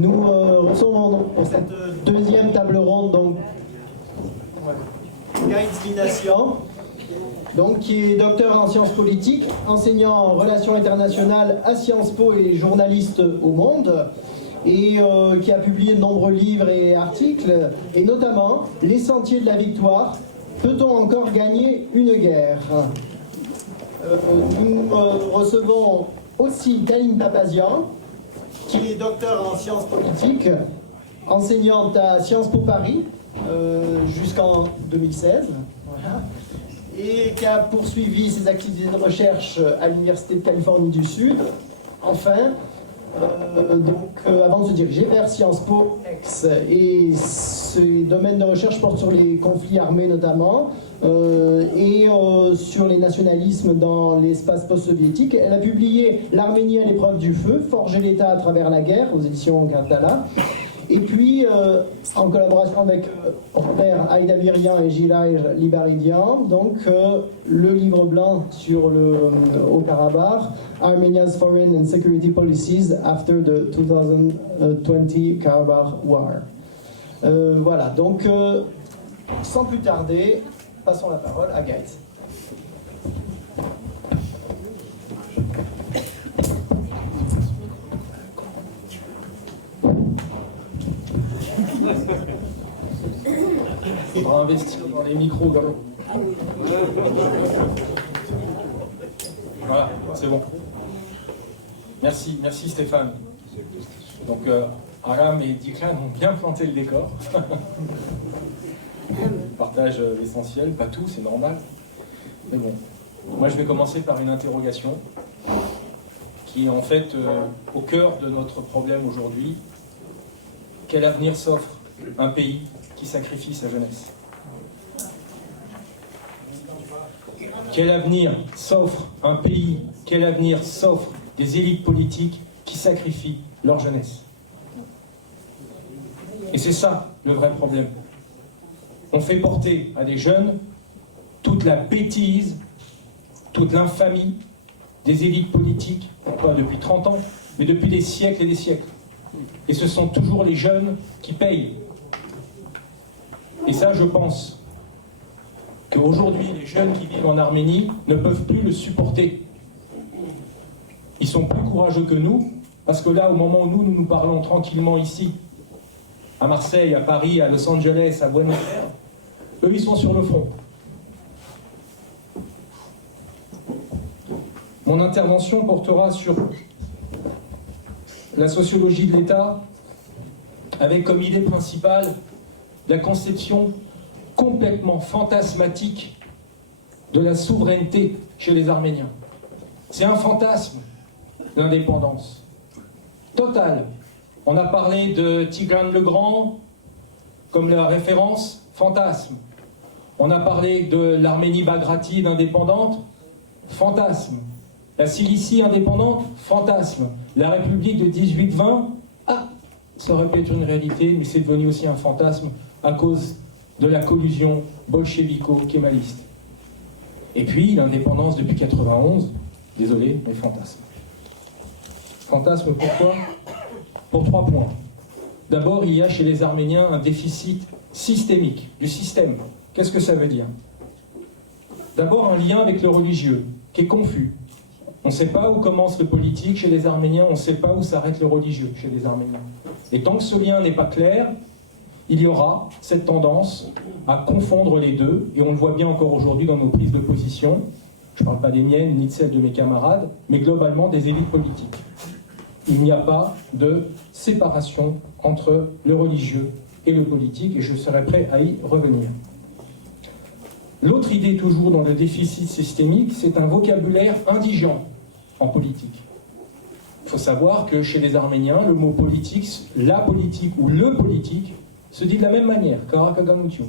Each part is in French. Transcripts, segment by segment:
Nous recevons donc pour cette deuxième table ronde donc Gaëtz Minassian, donc qui est docteur en sciences politiques, enseignant en relations internationales à Sciences Po et journaliste au Monde, et qui a publié de nombreux livres et articles, et notamment Les Sentiers de la Victoire, peut-on encore gagner une guerre? Nous recevons aussi Taline Papazian, qui est docteur en sciences politiques, enseignante à Sciences Po Paris jusqu'en 2016, voilà, et qui a poursuivi ses activités de recherche à l'Université de Californie du Sud. Enfin, avant de se diriger vers Sciences Po Aix. Et ses domaines de recherche portent sur les conflits armés notamment, et sur les nationalismes dans l'espace post-soviétique. Elle a publié L'Arménie à l'épreuve du feu, forger l'État à travers la guerre, aux éditions Cartala. Et puis, en collaboration avec Robert Aïda Mirian et Gilay Libaridian, donc le livre blanc sur au Karabakh, Armenia's Foreign and Security Policies After the 2020 Karabakh War. Voilà, donc sans plus tarder, passons la parole à Gaëtz. Il faudra investir dans les micros, Galo. Voilà, c'est bon. Merci Stéphane. Donc, Aram et Dikran ont bien planté le décor. Ils partagent l'essentiel, pas tout, c'est normal. Mais bon, moi je vais commencer par une interrogation qui est en fait au cœur de notre problème aujourd'hui. Quel avenir s'offre un pays qui sacrifie sa jeunesse? Quel avenir s'offre un pays, quel avenir s'offre des élites politiques qui sacrifient leur jeunesse? Et c'est ça le vrai problème. On fait porter à des jeunes toute la bêtise, toute l'infamie des élites politiques, pas depuis 30 ans, mais depuis des siècles et des siècles. Et ce sont toujours les jeunes qui payent. Et ça, je pense qu'aujourd'hui, les jeunes qui vivent en Arménie ne peuvent plus le supporter. Ils sont plus courageux que nous, parce que là, au moment où nous parlons tranquillement ici, à Marseille, à Paris, à Los Angeles, à Buenos Aires, eux, ils sont sur le front. Mon intervention portera sur la sociologie de l'État, avec comme idée principale la conception complètement fantasmatique de la souveraineté chez les Arméniens. C'est un fantasme, l'indépendance totale. On a parlé de Tigran le Grand comme la référence, fantasme. On a parlé de l'Arménie bagrative indépendante, fantasme. La Cilicie indépendante, fantasme. La République de 1820, ça aurait pu être une réalité, mais c'est devenu aussi un fantasme à cause de la collusion bolchevico-kémaliste. Et puis, l'indépendance depuis 91, désolé, mais fantasme. Fantasme pourquoi? Pour 3 points. D'abord, il y a chez les Arméniens un déficit systémique du système. Qu'est-ce que ça veut dire? D'abord, un lien avec le religieux, qui est confus. On ne sait pas où commence le politique chez les Arméniens, on ne sait pas où s'arrête le religieux chez les Arméniens. Et tant que ce lien n'est pas clair, il y aura cette tendance à confondre les deux, et on le voit bien encore aujourd'hui dans nos prises de position. Je ne parle pas des miennes, ni de celles de mes camarades, mais globalement des élites politiques. Il n'y a pas de séparation entre le religieux et le politique, et je serai prêt à y revenir. L'autre idée, toujours dans le déficit systémique, c'est un vocabulaire indigent en politique. Il faut savoir que chez les Arméniens, le mot politique, la politique ou le politique, se dit de la même manière, Karakagamutyou.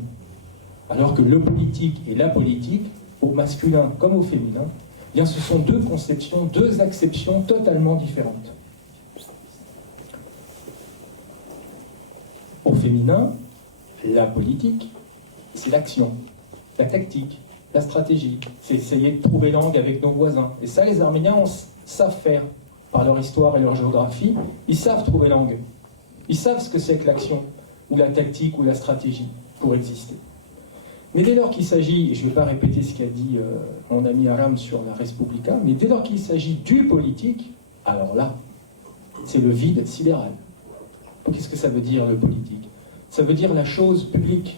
Alors que le politique et la politique, au masculin comme au féminin, eh bien, ce sont deux conceptions, deux acceptions totalement différentes. Au féminin, la politique, c'est l'action, la tactique, la stratégie, c'est essayer de trouver langue avec nos voisins. Et ça, les Arméniens savent faire, par leur histoire et leur géographie, ils savent trouver langue. Ils savent ce que c'est que l'action, ou la tactique, ou la stratégie pour exister. Mais dès lors qu'il s'agit, et je ne vais pas répéter ce qu'a dit mon ami Aram sur la Respublica, mais dès lors qu'il s'agit du politique, alors là, c'est le vide sidéral. Qu'est-ce que ça veut dire, le politique? Ça veut dire la chose publique,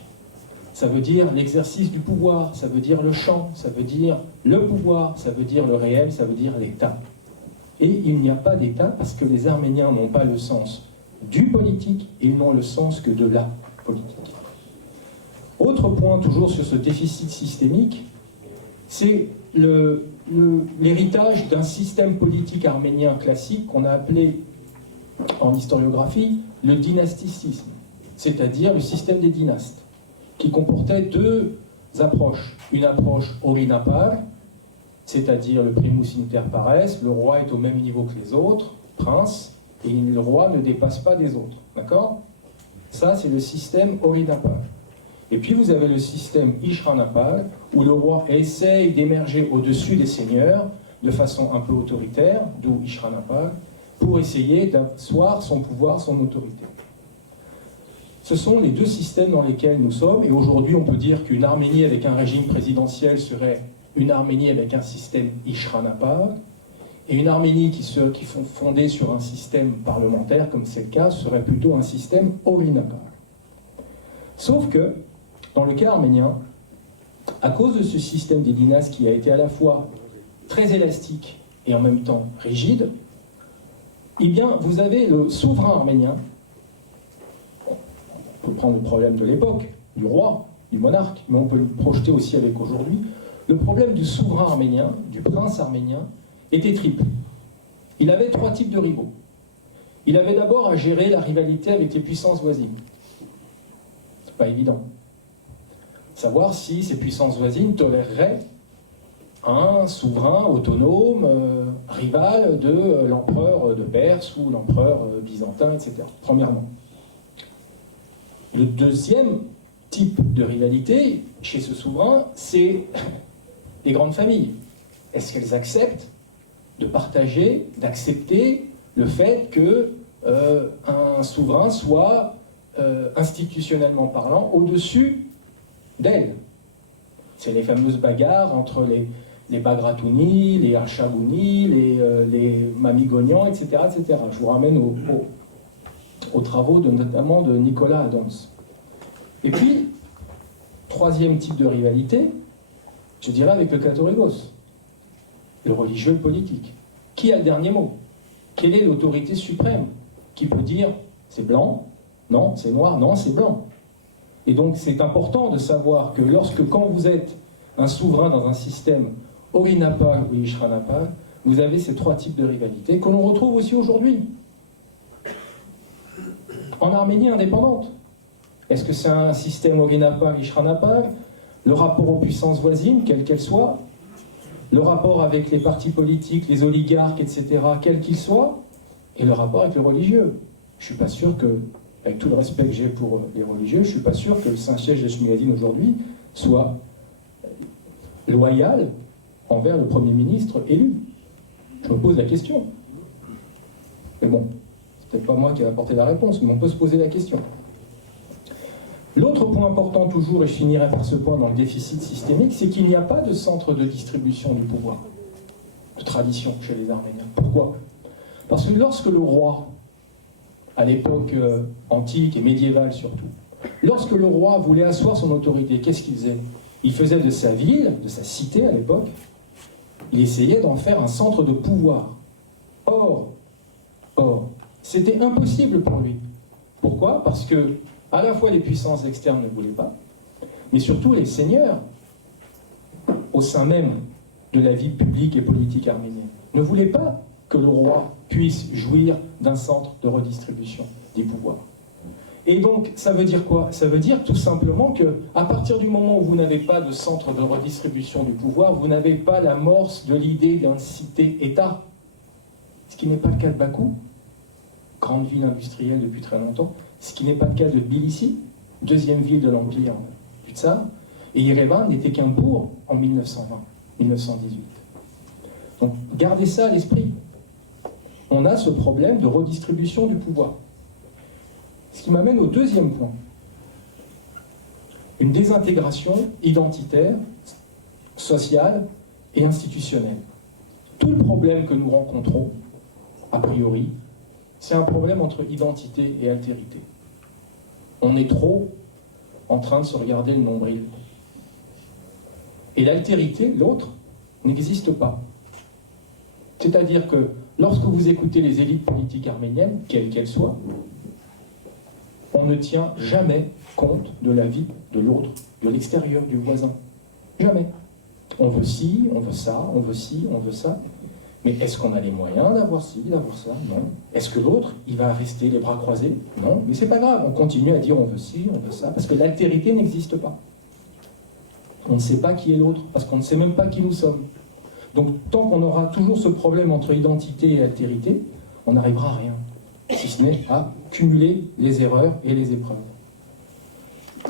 ça veut dire l'exercice du pouvoir, ça veut dire le champ, ça veut dire le pouvoir, ça veut dire le réel, ça veut dire l'État. Et il n'y a pas d'État parce que les Arméniens n'ont pas le sens du politique, ils n'ont le sens que de la politique. Autre point, toujours sur ce déficit systémique, c'est l'héritage d'un système politique arménien classique qu'on a appelé en historiographie le dynasticisme, c'est-à-dire le système des dynastes, qui comportait deux approches. Une approche orinapar, c'est-à-dire le primus inter pares, le roi est au même niveau que les autres, prince, et le roi ne dépasse pas des autres. D'accord? Ça, c'est le système orinapar. Et puis vous avez le système ishranapar, où le roi essaye d'émerger au-dessus des seigneurs de façon un peu autoritaire, d'où ishranapar, pour essayer d'asseoir son pouvoir, son autorité. Ce sont les deux systèmes dans lesquels nous sommes, et aujourd'hui on peut dire qu'une Arménie avec un régime présidentiel serait une Arménie avec un système ishranapar, et une Arménie qui fondée sur un système parlementaire, comme c'est le cas, serait plutôt un système orinapar. Sauf que, dans le cas arménien, à cause de ce système des dynastes qui a été à la fois très élastique et en même temps rigide, eh bien, vous avez le souverain arménien. On peut prendre le problème de l'époque, du roi, du monarque, mais on peut le projeter aussi avec aujourd'hui. Le problème du souverain arménien, du prince arménien, était triple. Il avait trois types de rivaux. Il avait d'abord à gérer la rivalité avec les puissances voisines. C'est pas évident. Savoir si ces puissances voisines toléreraient un souverain autonome, rival de l'empereur de Perse ou l'empereur byzantin, etc. Premièrement. Le deuxième type de rivalité chez ce souverain, c'est les grandes familles. Est-ce qu'elles acceptent de partager, d'accepter le fait qu'un souverain soit institutionnellement parlant au-dessus d'elles? C'est les fameuses bagarres entre les Bagratouni, les Archagouni, les Mamigonian, etc., etc. Je vous ramène aux travaux notamment de Nicolas Adams. Et puis, troisième type de rivalité, je dirais avec le Katholikos, le religieux, le politique. Qui a le dernier mot? Quelle est l'autorité suprême qui peut dire c'est blanc, non, c'est noir, non, c'est blanc? Et donc c'est important de savoir que quand vous êtes un souverain dans un système orinapar ou ishranapar, vous avez ces trois types de rivalité que l'on retrouve aussi aujourd'hui en Arménie indépendante. Est-ce que c'est un système orinapar, ishranapar? Le rapport aux puissances voisines, quelles qu'elles soient, le rapport avec les partis politiques, les oligarques, etc., quels qu'ils soient, et le rapport avec le religieux. Je ne suis pas sûr que, avec tout le respect que j'ai pour les religieux, je ne suis pas sûr que le Saint-Siège de Shmigadin aujourd'hui soit loyal envers le Premier ministre élu. Je me pose la question. Mais bon, c'est peut-être pas moi qui vais apporter la réponse, mais on peut se poser la question. L'autre point important toujours, et je finirai par ce point dans le déficit systémique, c'est qu'il n'y a pas de centre de distribution du pouvoir, de tradition chez les Arméniens. Pourquoi? Parce que lorsque le roi, à l'époque antique et médiévale surtout, lorsque le roi voulait asseoir son autorité, qu'est-ce qu'il faisait? Il faisait de sa ville, de sa cité à l'époque, il essayait d'en faire un centre de pouvoir. Or, c'était impossible pour lui. Pourquoi? Parce que à la fois les puissances externes ne voulaient pas, mais surtout les seigneurs, au sein même de la vie publique et politique arménienne, ne voulaient pas que le roi puisse jouir d'un centre de redistribution des pouvoirs. Et donc, ça veut dire quoi? Ça veut dire tout simplement qu'à partir du moment où vous n'avez pas de centre de redistribution du pouvoir, vous n'avez pas l'amorce de l'idée d'un cité-État. Ce qui n'est pas le cas de Bakou, grande ville industrielle depuis très longtemps, ce qui n'est pas le cas de Tbilissi, deuxième ville de l'Empire du Tsar, et Yerevan n'était qu'un bourg en 1920, 1918. Donc, gardez ça à l'esprit. On a ce problème de redistribution du pouvoir. Ce qui m'amène au deuxième point. Une désintégration identitaire, sociale et institutionnelle. Tout le problème que nous rencontrons, a priori, c'est un problème entre identité et altérité. On est trop en train de se regarder le nombril. Et l'altérité, l'autre, n'existe pas. C'est-à-dire que lorsque vous écoutez les élites politiques arméniennes, quelles qu'elles soient, on ne tient jamais compte de la vie de l'autre, de l'extérieur, du voisin. Jamais. On veut ci, on veut ça, on veut ci, on veut ça. Mais est-ce qu'on a les moyens d'avoir ci, d'avoir ça? Non. Est-ce que l'autre, il va rester les bras croisés? Non. Mais c'est pas grave, on continue à dire on veut ci, on veut ça, parce que l'altérité n'existe pas. On ne sait pas qui est l'autre, parce qu'on ne sait même pas qui nous sommes. Donc tant qu'on aura toujours ce problème entre identité et altérité, on n'arrivera à rien, si ce n'est à cumuler les erreurs et les épreuves.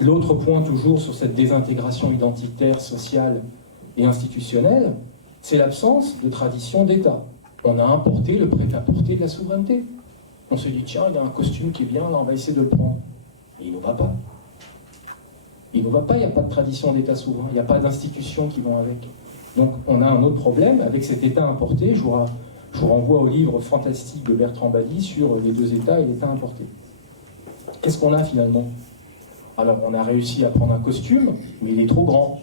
L'autre point toujours sur cette désintégration identitaire, sociale et institutionnelle, c'est l'absence de tradition d'État. On a importé le prêt-à-porter de la souveraineté. On se dit, tiens, il y a un costume qui est bien, là on va essayer de le prendre. Et il ne nous va pas. Il ne nous va pas, il n'y a pas de tradition d'État souverain, il n'y a pas d'institutions qui vont avec. Donc on a un autre problème avec cet État importé. Je vous renvoie au livre fantastique de Bertrand Badi sur les deux États et l'État importé. Qu'est-ce qu'on a finalement? Alors on a réussi à prendre un costume, mais il est trop grand,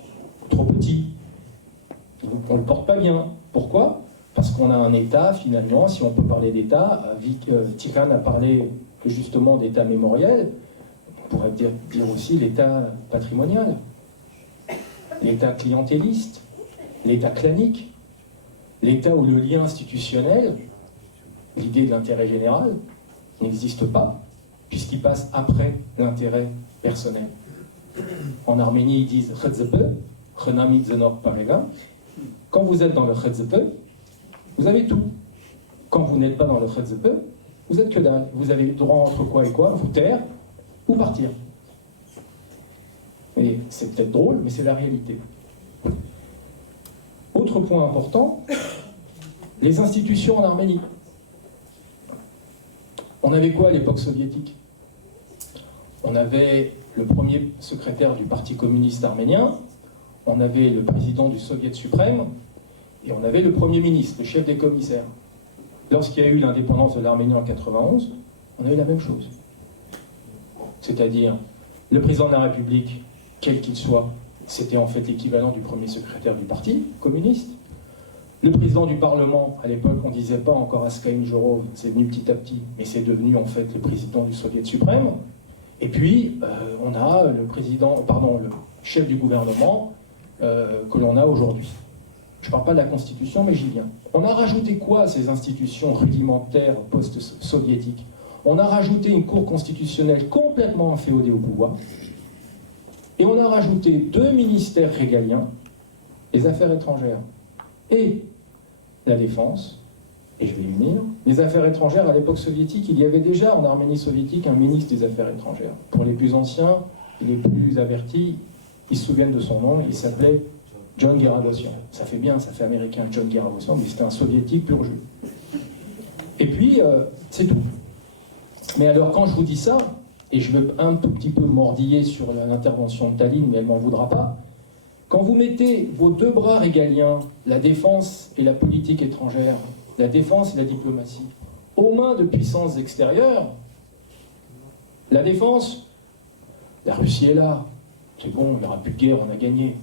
trop petit. On ne le porte pas bien. Pourquoi? Parce qu'on a un État, finalement, si on peut parler d'État, Tiran a parlé justement d'État mémoriel, on pourrait dire aussi l'État patrimonial, l'État clientéliste, l'État clanique, l'État où le lien institutionnel, l'idée de l'intérêt général, n'existe pas, puisqu'il passe après l'intérêt personnel. En Arménie, ils disent « Khedzepe », « Khenamid Zenor Parega ». Quand vous êtes dans le Khedzepe, vous avez tout. Quand vous n'êtes pas dans le Khedzepe, vous êtes que dalle. Vous avez le droit entre quoi et quoi? Vous taire ou partir. Et c'est peut-être drôle, mais c'est la réalité. Autre point important, les institutions en Arménie. On avait quoi à l'époque soviétique? On avait le premier secrétaire du Parti communiste arménien, on avait le président du Soviet suprême, et on avait le Premier ministre, le chef des commissaires. Lorsqu'il y a eu l'indépendance de l'Arménie en 91, on avait la même chose. C'est-à-dire, le président de la République, quel qu'il soit, c'était en fait l'équivalent du premier secrétaire du Parti communiste. Le président du Parlement, à l'époque, on ne disait pas encore Askaïn Jorov, c'est venu petit à petit, mais c'est devenu en fait le président du Soviet suprême. Et puis, on a le chef du gouvernement que l'on a aujourd'hui. Je ne parle pas de la Constitution, mais j'y viens. On a rajouté quoi à ces institutions rudimentaires post-soviétiques? On a rajouté une cour constitutionnelle complètement inféodée au pouvoir, et on a rajouté 2 ministères régaliens, les affaires étrangères et la défense, et je vais y venir. Les affaires étrangères, à l'époque soviétique, il y avait déjà en Arménie soviétique un ministre des affaires étrangères. Pour les plus anciens, les plus avertis, ils se souviennent de son nom, il s'appelait John Geragossian. Ça fait bien, ça fait américain, John Geragossian, mais c'était un soviétique pur jus. Et puis, c'est tout. Mais alors, quand je vous dis ça, et je vais un tout petit peu mordiller sur l'intervention de Tallinn, mais elle ne m'en voudra pas, quand vous mettez vos 2 bras régaliens, la défense et la politique étrangère, la défense et la diplomatie, aux mains de puissances extérieures, la défense, la Russie est là, c'est bon, il n'y aura plus de guerre, on a gagné.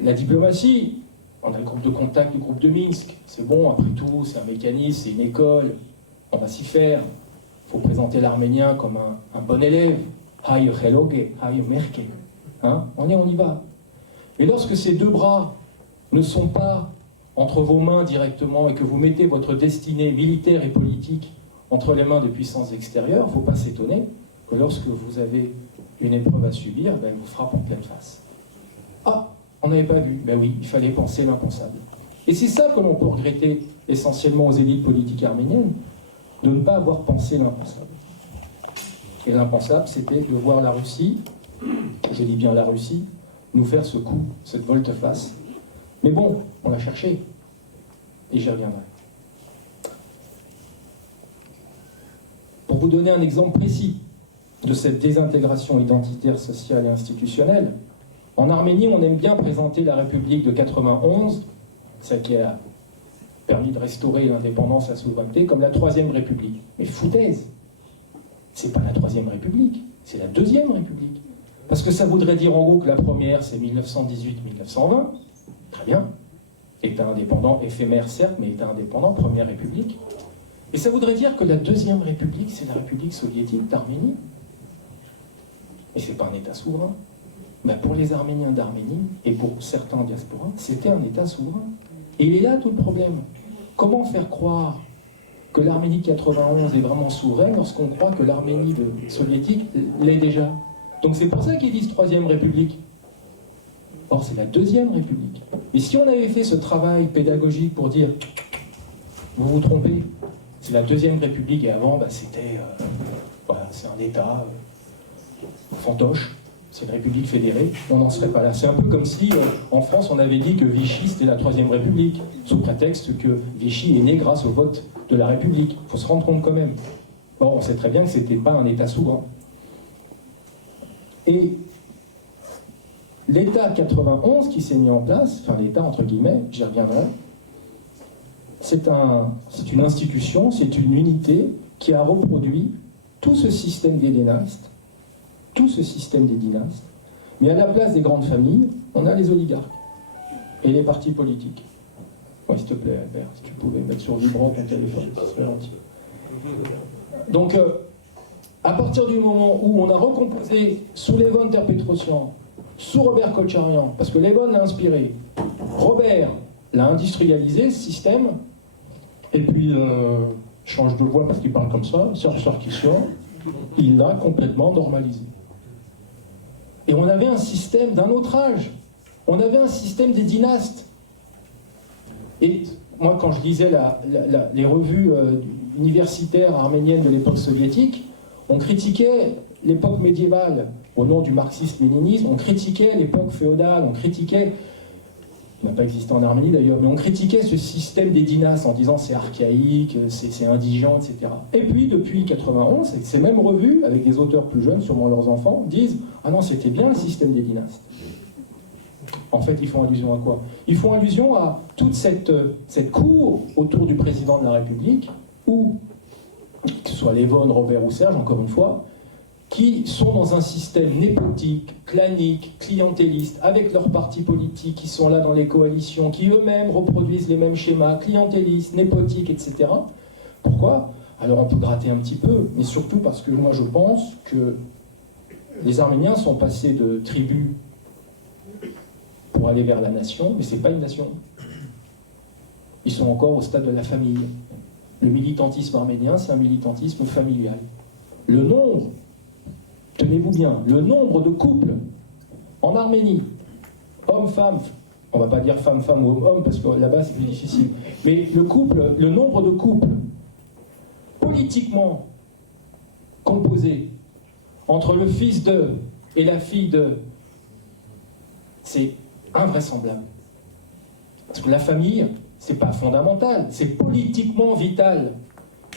La diplomatie, on a le groupe de contact du groupe de Minsk, c'est bon, après tout, c'est un mécanisme, c'est une école, on va s'y faire. Il faut présenter l'arménien comme un bon élève. Haï Heloge, Haï Merke. Hein? On y va. Et lorsque ces 2 bras ne sont pas entre vos mains directement et que vous mettez votre destinée militaire et politique entre les mains de puissances extérieures, il ne faut pas s'étonner que lorsque vous avez une épreuve à subir, elle vous frappe en pleine face. Ah, on n'avait pas vu. Ben oui, il fallait penser l'impensable. Et c'est ça que l'on peut regretter essentiellement aux élites politiques arméniennes, de ne pas avoir pensé l'impensable. Et l'impensable, c'était de voir la Russie, je dis bien la Russie, nous faire ce coup, cette volte-face. Mais bon, on l'a cherché, et j'y reviendrai. Pour vous donner un exemple précis de cette désintégration identitaire, sociale et institutionnelle, en Arménie, on aime bien présenter la République de 91, celle qui a permis de restaurer l'indépendance, la souveraineté, comme la Troisième République. Mais foutaise, c'est pas la Troisième République, c'est la Deuxième République. Parce que ça voudrait dire en gros que la première, c'est 1918-1920, très bien, État indépendant, éphémère certes, mais État indépendant, Première République. Et ça voudrait dire que la Deuxième République, c'est la République soviétique d'Arménie. Et c'est pas un État souverain. Ben pour les Arméniens d'Arménie, et pour certains en diaspora, c'était un État souverain. Et il est là tout le problème. Comment faire croire que l'Arménie de 91 est vraiment souveraine lorsqu'on croit que l'Arménie soviétique l'est déjà? Donc c'est pour ça qu'ils disent Troisième République. Or c'est la Deuxième République. Et si on avait fait ce travail pédagogique pour dire vous vous trompez, c'est la Deuxième République et avant bah, c'était voilà, c'est un État fantoche, c'est une République fédérée, on n'en serait pas là. C'est un peu comme si en France on avait dit que Vichy c'était la Troisième République, sous prétexte que Vichy est né grâce au vote de la République. Il faut se rendre compte quand même. Bon, on sait très bien que c'était pas un État souverain. Et l'État 91 qui s'est mis en place, enfin l'État entre guillemets, j'y reviendrai, c'est une institution, c'est une unité qui a reproduit tout ce système des dynastes, mais à la place des grandes familles, on a les oligarques et les partis politiques. Ouais, s'il te plaît, Albert, si tu pouvais mettre sur vibrant ton téléphone, ça serait gentil. Donc, à partir du moment où on a recomposé sous Levon Ter-Petrosyan, sous Robert Kocharian, parce que Levon l'a inspiré, Robert l'a industrialisé, ce système, et puis, change de voix parce qu'il parle comme ça, Serge Sarkissian, il l'a complètement normalisé. Et on avait un système d'un autre âge. On avait un système des dynastes. Et moi, quand je lisais les revues universitaires arméniennes de l'époque soviétique, on critiquait l'époque médiévale au nom du marxisme-léninisme, on critiquait l'époque féodale, on critiquait, qui n'a pas existé en Arménie d'ailleurs, mais on critiquait ce système des dynastes en disant c'est archaïque, c'est indigent, etc. Et puis depuis 91, ces mêmes revues, avec des auteurs plus jeunes, sûrement leurs enfants, disent ah non, c'était bien le système des dynastes. En fait, ils font allusion à quoi? Ils font allusion à toute cette cour autour du président de la République, où, que ce soit Levon, Robert ou Serge, encore une fois, qui sont dans un système népotique, clanique, clientéliste, avec leurs partis politiques qui sont là dans les coalitions, qui eux-mêmes reproduisent les mêmes schémas, clientélistes, népotiques, etc. Pourquoi? Alors on peut gratter un petit peu, mais surtout parce que moi je pense que les Arméniens sont passés de tribus pour aller vers la nation, mais ce n'est pas une nation. Ils sont encore au stade de la famille. Le militantisme arménien, c'est un militantisme familial. Le nombre, tenez-vous bien, le nombre de couples en Arménie, hommes-femmes, on ne va pas dire femme-femme ou homme-homme parce que là-bas c'est plus difficile, mais le nombre de couples politiquement composés entre le fils de et la fille de, c'est invraisemblable. Parce que la famille, c'est pas fondamental, c'est politiquement vital.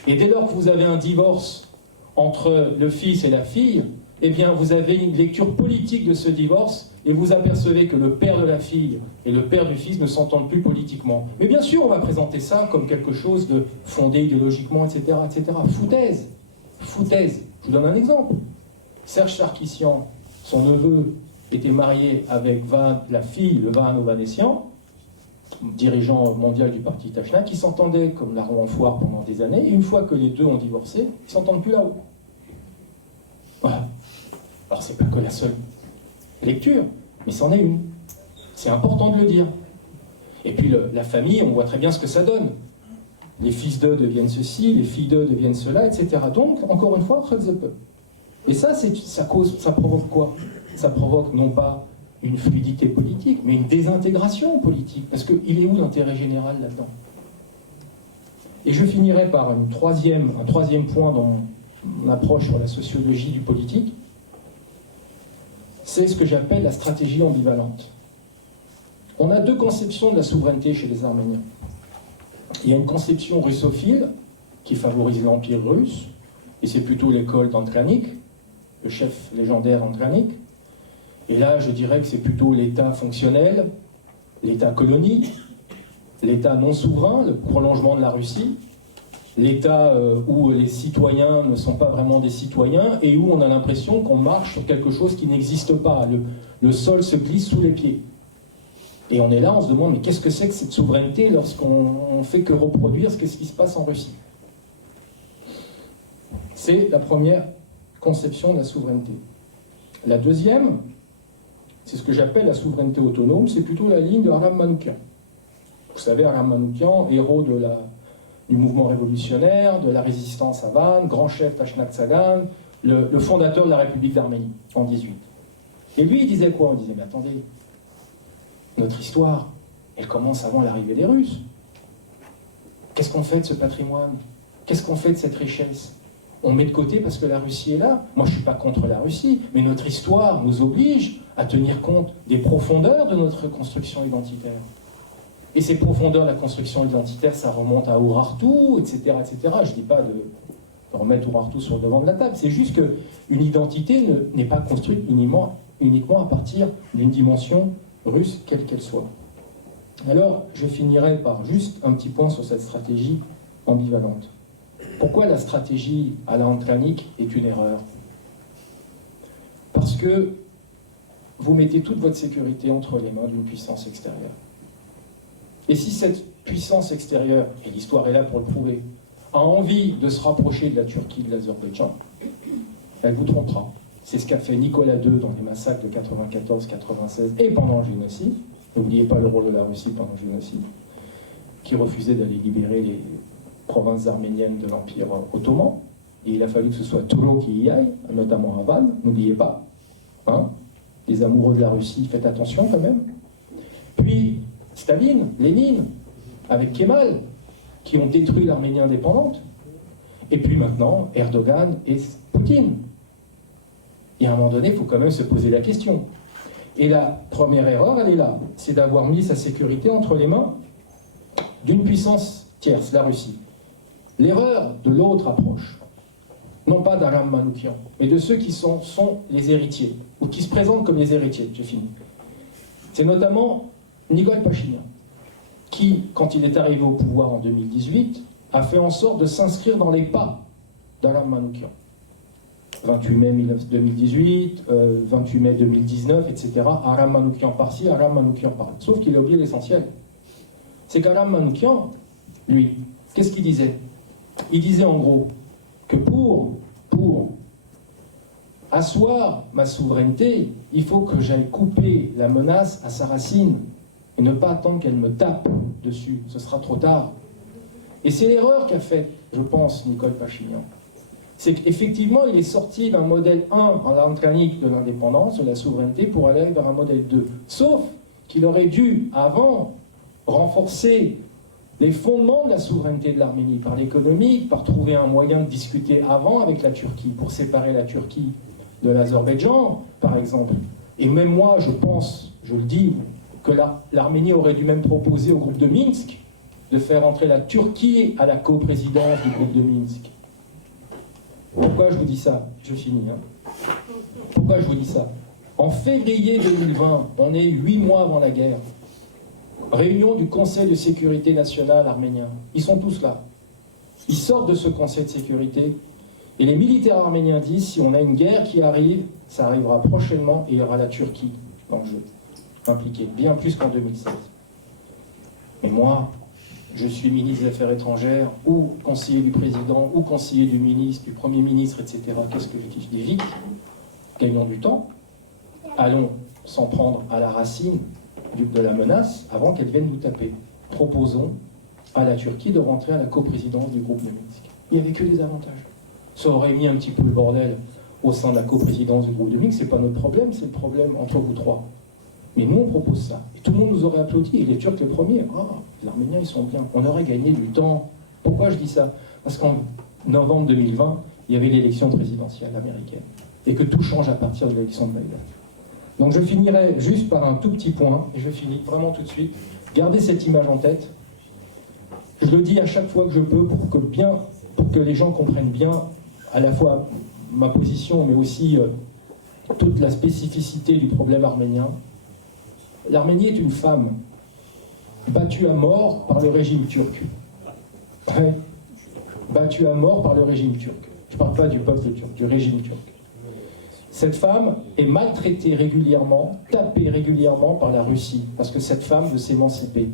Et dès lors que vous avez un divorce entre le fils et la fille, eh bien vous avez une lecture politique de ce divorce et vous apercevez que le père de la fille et le père du fils ne s'entendent plus politiquement. Mais bien sûr, on va présenter ça comme quelque chose de fondé idéologiquement, etc., etc. Foutaise. Foutaise. Je vous donne un exemple. Serge Sarkissian, son neveu, était marié avec la fille, le Vahan Ovanessian, dirigeant mondial du parti Tachna, qui s'entendaient comme la roue en foire pendant des années, et une fois que les deux ont divorcé, ils ne s'entendent plus là-haut. Voilà. Alors c'est pas que la seule lecture, mais c'en est une. C'est important de le dire. Et puis la famille, on voit très bien ce que ça donne. Les fils d'eux deviennent ceci, les filles d'eux deviennent cela, etc. Donc, encore une fois, Khotzepe. Et ça provoque quoi? Ça provoque non pas une fluidité politique, mais une désintégration politique. Parce qu'il est où l'intérêt général là-dedans? Et je finirai par un troisième point dans mon approche sur la sociologie du politique. C'est ce que j'appelle la stratégie ambivalente. On a deux conceptions de la souveraineté chez les Arméniens. Il y a une conception russophile qui favorise l'empire russe, et c'est plutôt l'école d'Andranik, le chef légendaire Andranik. Et là, je dirais que c'est plutôt l'État fonctionnel, l'État colonie, l'État non souverain, le prolongement de la Russie, l'État où les citoyens ne sont pas vraiment des citoyens et où on a l'impression qu'on marche sur quelque chose qui n'existe pas. Le sol se glisse sous les pieds. Et on est là, on se demande, mais qu'est-ce que c'est que cette souveraineté lorsqu'on ne fait que reproduire ce qui se passe en Russie? C'est la première conception de la souveraineté. La deuxième, c'est ce que j'appelle la souveraineté autonome, c'est plutôt la ligne de Aram Manoukian. Vous savez, Aram Manoukian, héros du mouvement révolutionnaire, de la résistance à Van, grand chef Tashnak Tsagan, le fondateur de la République d'Arménie en 18. Et lui, il disait quoi? On disait, mais attendez, notre histoire, elle commence avant l'arrivée des Russes. Qu'est-ce qu'on fait de ce patrimoine? Qu'est-ce qu'on fait de cette richesse? On met de côté parce que la Russie est là. Moi, je ne suis pas contre la Russie, mais notre histoire nous oblige à tenir compte des profondeurs de notre construction identitaire. Et ces profondeurs de la construction identitaire, ça remonte à Urartu, etc., etc. Je ne dis pas de remettre Urartu sur le devant de la table. C'est juste qu'une identité n'est pas construite uniquement à partir d'une dimension russe, quelle qu'elle soit. Alors, je finirai par juste un petit point sur cette stratégie ambivalente. Pourquoi la stratégie à la Andranik est une erreur? Parce que vous mettez toute votre sécurité entre les mains d'une puissance extérieure. Et si cette puissance extérieure, et l'histoire est là pour le prouver, a envie de se rapprocher de la Turquie, de l'Azerbaïdjan, elle vous trompera. C'est ce qu'a fait Nicolas II dans les massacres de 94-96 et pendant le génocide. N'oubliez pas le rôle de la Russie pendant le génocide, qui refusait d'aller libérer les provinces arméniennes de l'Empire ottoman. Et il a fallu que ce soit Touro qui y aille, notamment à Van, n'oubliez pas. Hein, les amoureux de la Russie, faites attention quand même. Puis Staline, Lénine, avec Kemal, qui ont détruit l'Arménie indépendante. Et puis maintenant, Erdogan et Poutine. Et à un moment donné, il faut quand même se poser la question. Et la première erreur, elle est là. C'est d'avoir mis sa sécurité entre les mains d'une puissance tierce, la Russie. L'erreur de l'autre approche, non pas d'Aram Manoukian, mais de ceux qui sont les héritiers, ou qui se présentent comme les héritiers, j'ai fini. C'est notamment Nikol Pachinian, qui, quand il est arrivé au pouvoir en 2018, a fait en sorte de s'inscrire dans les pas d'Aram Manoukian. 28 mai 2018, 28 mai 2019, etc. Aram Manoukian par-ci, Aram Manoukian par-là. Sauf qu'il a oublié l'essentiel. C'est qu'Aram Manoukian, lui, qu'est-ce qu'il disait? Il disait en gros que pour asseoir ma souveraineté, il faut que j'aille couper la menace à sa racine et ne pas attendre qu'elle me tape dessus. Ce sera trop tard. Et c'est l'erreur qu'a fait, je pense, Nikol Pachinian. C'est qu'effectivement, il est sorti d'un modèle 1 en Andranik de l'indépendance, de la souveraineté, pour aller vers un modèle 2. Sauf qu'il aurait dû, avant, renforcer les fondements de la souveraineté de l'Arménie par l'économie, par trouver un moyen de discuter avant avec la Turquie, pour séparer la Turquie de l'Azerbaïdjan, par exemple. Et même moi, je pense, je le dis, que l'Arménie aurait dû même proposer au groupe de Minsk de faire entrer la Turquie à la coprésidence du groupe de Minsk. Pourquoi je vous dis ça? Je finis. Pourquoi je vous dis ça? En février 2020, on est 8 mois avant la guerre. Réunion du Conseil de sécurité nationale arménien. Ils sont tous là. Ils sortent de ce Conseil de sécurité. Et les militaires arméniens disent, si on a une guerre qui arrive, ça arrivera prochainement et il y aura la Turquie dans le jeu, impliquée, bien plus qu'en 2016. Mais moi, je suis ministre des Affaires étrangères, ou conseiller du président, ou conseiller du ministre, du Premier ministre, etc. Qu'est-ce que je dis? Je dis vite, gagnons du temps, allons s'en prendre à la racine de la menace avant qu'elle vienne nous taper. Proposons à la Turquie de rentrer à la coprésidence du groupe de Minsk. Il n'y avait que des avantages. Ça aurait mis un petit peu le bordel au sein de la coprésidence du groupe de Minsk, c'est pas notre problème, c'est le problème entre vous trois. Mais nous, on propose ça. Et tout le monde nous aurait applaudi, et les Turcs les premiers. Ah, les Arméniens, ils sont bien. On aurait gagné du temps. Pourquoi je dis ça? Parce qu'en novembre 2020, il y avait l'élection présidentielle américaine. Et que tout change à partir de l'élection de Biden. Donc je finirai juste par un tout petit point, et je finis vraiment tout de suite. Gardez cette image en tête. Je le dis à chaque fois que je peux pour que les gens comprennent bien à la fois ma position, mais aussi toute la spécificité du problème arménien. L'Arménie est une femme battue à mort par le régime turc. Ouais. Battue à mort par le régime turc. Je ne parle pas du peuple turc, du régime turc. Cette femme est maltraitée régulièrement, tapée régulièrement par la Russie, parce que cette femme veut s'émanciper.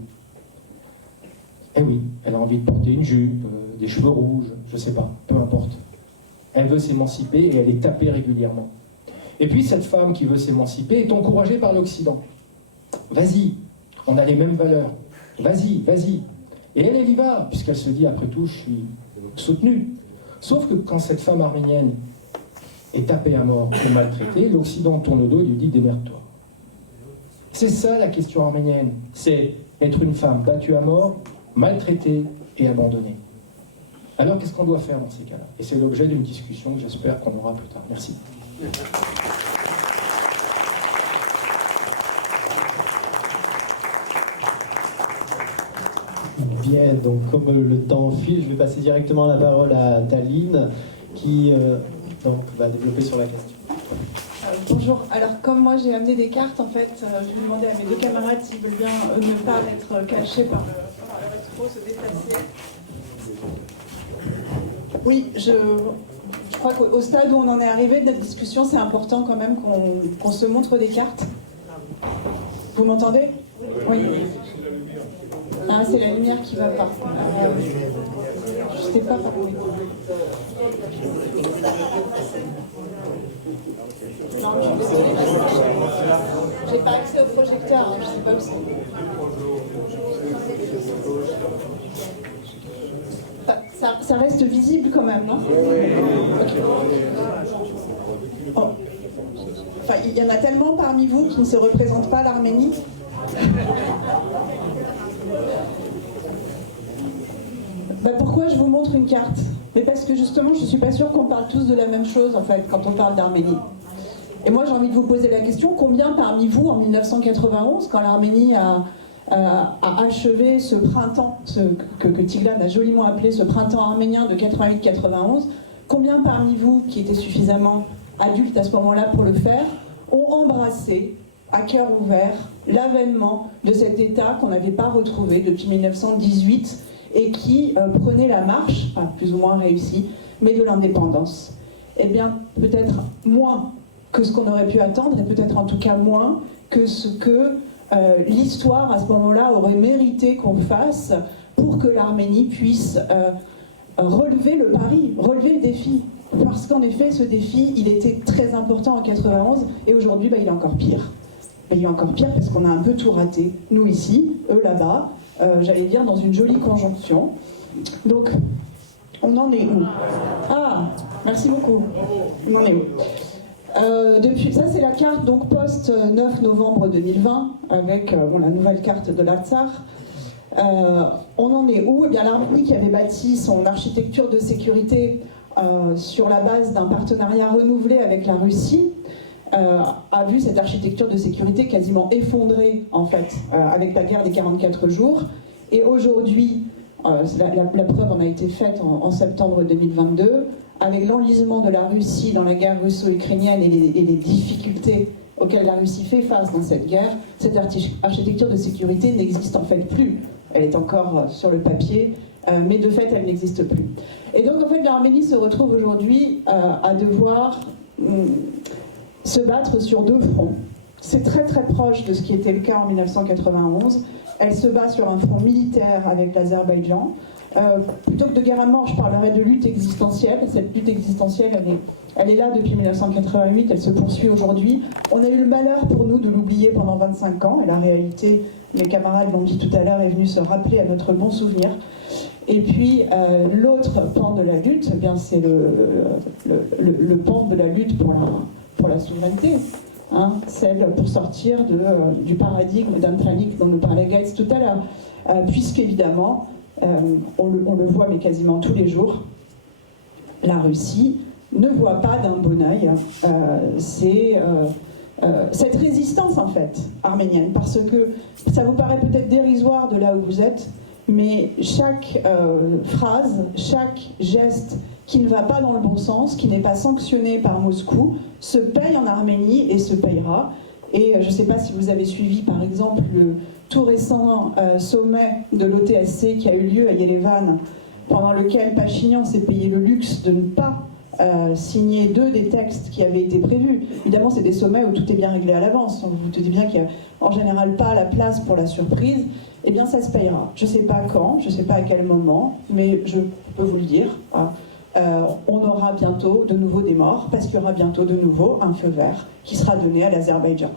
Eh oui, elle a envie de porter une jupe, des cheveux rouges, je ne sais pas, peu importe. Elle veut s'émanciper et elle est tapée régulièrement. Et puis cette femme qui veut s'émanciper est encouragée par l'Occident. Vas-y, on a les mêmes valeurs. Vas-y, vas-y. Et elle y va, puisqu'elle se dit, après tout, je suis soutenue. Sauf que quand cette femme arménienne est tapée à mort ou maltraitée, l'Occident tourne le dos et lui dit, démerde-toi. C'est ça la question arménienne. C'est être une femme battue à mort, maltraitée et abandonnée. Alors qu'est-ce qu'on doit faire dans ces cas-là? Et c'est l'objet d'une discussion que j'espère qu'on aura plus tard. Merci. Bien, donc comme le temps file, je vais passer directement la parole à Taline qui donc, va développer sur la question. Bonjour, alors comme moi j'ai amené des cartes, en fait, je vais demander à mes deux camarades s'ils veulent bien ne pas être cachés par le rétro, se déplacer. Oui, je crois qu'au stade où on en est arrivé de notre discussion, c'est important quand même qu'on se montre des cartes. Vous m'entendez? Oui. Ah, c'est la lumière qui va pas. Je sais pas par où. Non, je suis désolée. J'ai pas accès au projecteur, hein, je sais pas où c'est. Ça reste visible quand même, non? Okay. Oh. Enfin, il y en a tellement parmi vous qui ne se représentent pas l'Arménie. Pourquoi je vous montre une carte? Mais parce que justement, je ne suis pas sûre qu'on parle tous de la même chose, en fait, quand on parle d'Arménie. Et moi, j'ai envie de vous poser la question, combien parmi vous, en 1991, quand l'Arménie a achevé ce printemps, que Tigran a joliment appelé ce printemps arménien de 88-91, combien parmi vous, qui étaient suffisamment adultes à ce moment-là pour le faire, ont embrassé, à cœur ouvert, l'avènement de cet État qu'on n'avait pas retrouvé depuis 1918 et qui prenait la marche, enfin, plus ou moins réussie, mais de l'indépendance? Eh bien, peut-être moins que ce qu'on aurait pu attendre, et peut-être en tout cas moins que ce que l'histoire, à ce moment-là, aurait mérité qu'on fasse pour que l'Arménie puisse relever le pari, relever le défi. Parce qu'en effet, ce défi, il était très important en 91, et aujourd'hui, il est encore pire. Il est encore pire parce qu'on a un peu tout raté. Nous ici, eux là-bas, j'allais dire dans une jolie conjonction. Donc, on en est où? Ah, merci beaucoup. On en est où? Depuis, ça c'est la carte donc post 9 novembre 2020 avec la nouvelle carte de l'Artsakh. On en est où? Eh bien, l'Arménie qui avait bâti son architecture de sécurité sur la base d'un partenariat renouvelé avec la Russie a vu cette architecture de sécurité quasiment effondrée en fait avec la guerre des 44 jours. Et aujourd'hui, la preuve en a été faite en septembre 2022. Avec l'enlisement de la Russie dans la guerre russo-ukrainienne et les difficultés auxquelles la Russie fait face dans cette guerre, cette architecture de sécurité n'existe en fait plus. Elle est encore sur le papier, mais de fait, elle n'existe plus. Et donc, en fait, l'Arménie se retrouve aujourd'hui à devoir se battre sur deux fronts. C'est très très proche de ce qui était le cas en 1991. Elle se bat sur un front militaire avec l'Azerbaïdjan. Plutôt que de guerre à mort, je parlerai de lutte existentielle. Cette lutte existentielle, elle est là depuis 1988, elle se poursuit aujourd'hui. On a eu le malheur pour nous de l'oublier pendant 25 ans, et la réalité, mes camarades l'ont dit tout à l'heure, est venue se rappeler à notre bon souvenir. Et puis, l'autre pan de la lutte, eh bien, c'est le pan de la lutte pour la souveraineté. Hein, celle pour sortir du paradigme d'Antranik dont nous parlait Gaëtz tout à l'heure. Puisqu'évidemment, on le voit mais quasiment tous les jours, la Russie ne voit pas d'un bon œil cette résistance en fait arménienne, parce que ça vous paraît peut-être dérisoire de là où vous êtes, mais chaque phrase, chaque geste qui ne va pas dans le bon sens, qui n'est pas sanctionné par Moscou, se paye en Arménie et se payera. Et je ne sais pas si vous avez suivi par exemple le tout récent sommet de l'OTSC qui a eu lieu à Yerevan, pendant lequel Pachinian s'est payé le luxe de ne pas signer 2 des textes qui avaient été prévus. Évidemment, c'est des sommets où tout est bien réglé à l'avance. Vous vous doutez bien qu'il n'y a en général pas la place pour la surprise. Eh bien, ça se payera. Je ne sais pas quand, je ne sais pas à quel moment, mais je peux vous le dire. On aura bientôt de nouveau des morts, parce qu'il y aura bientôt de nouveau un feu vert qui sera donné à l'Azerbaïdjan.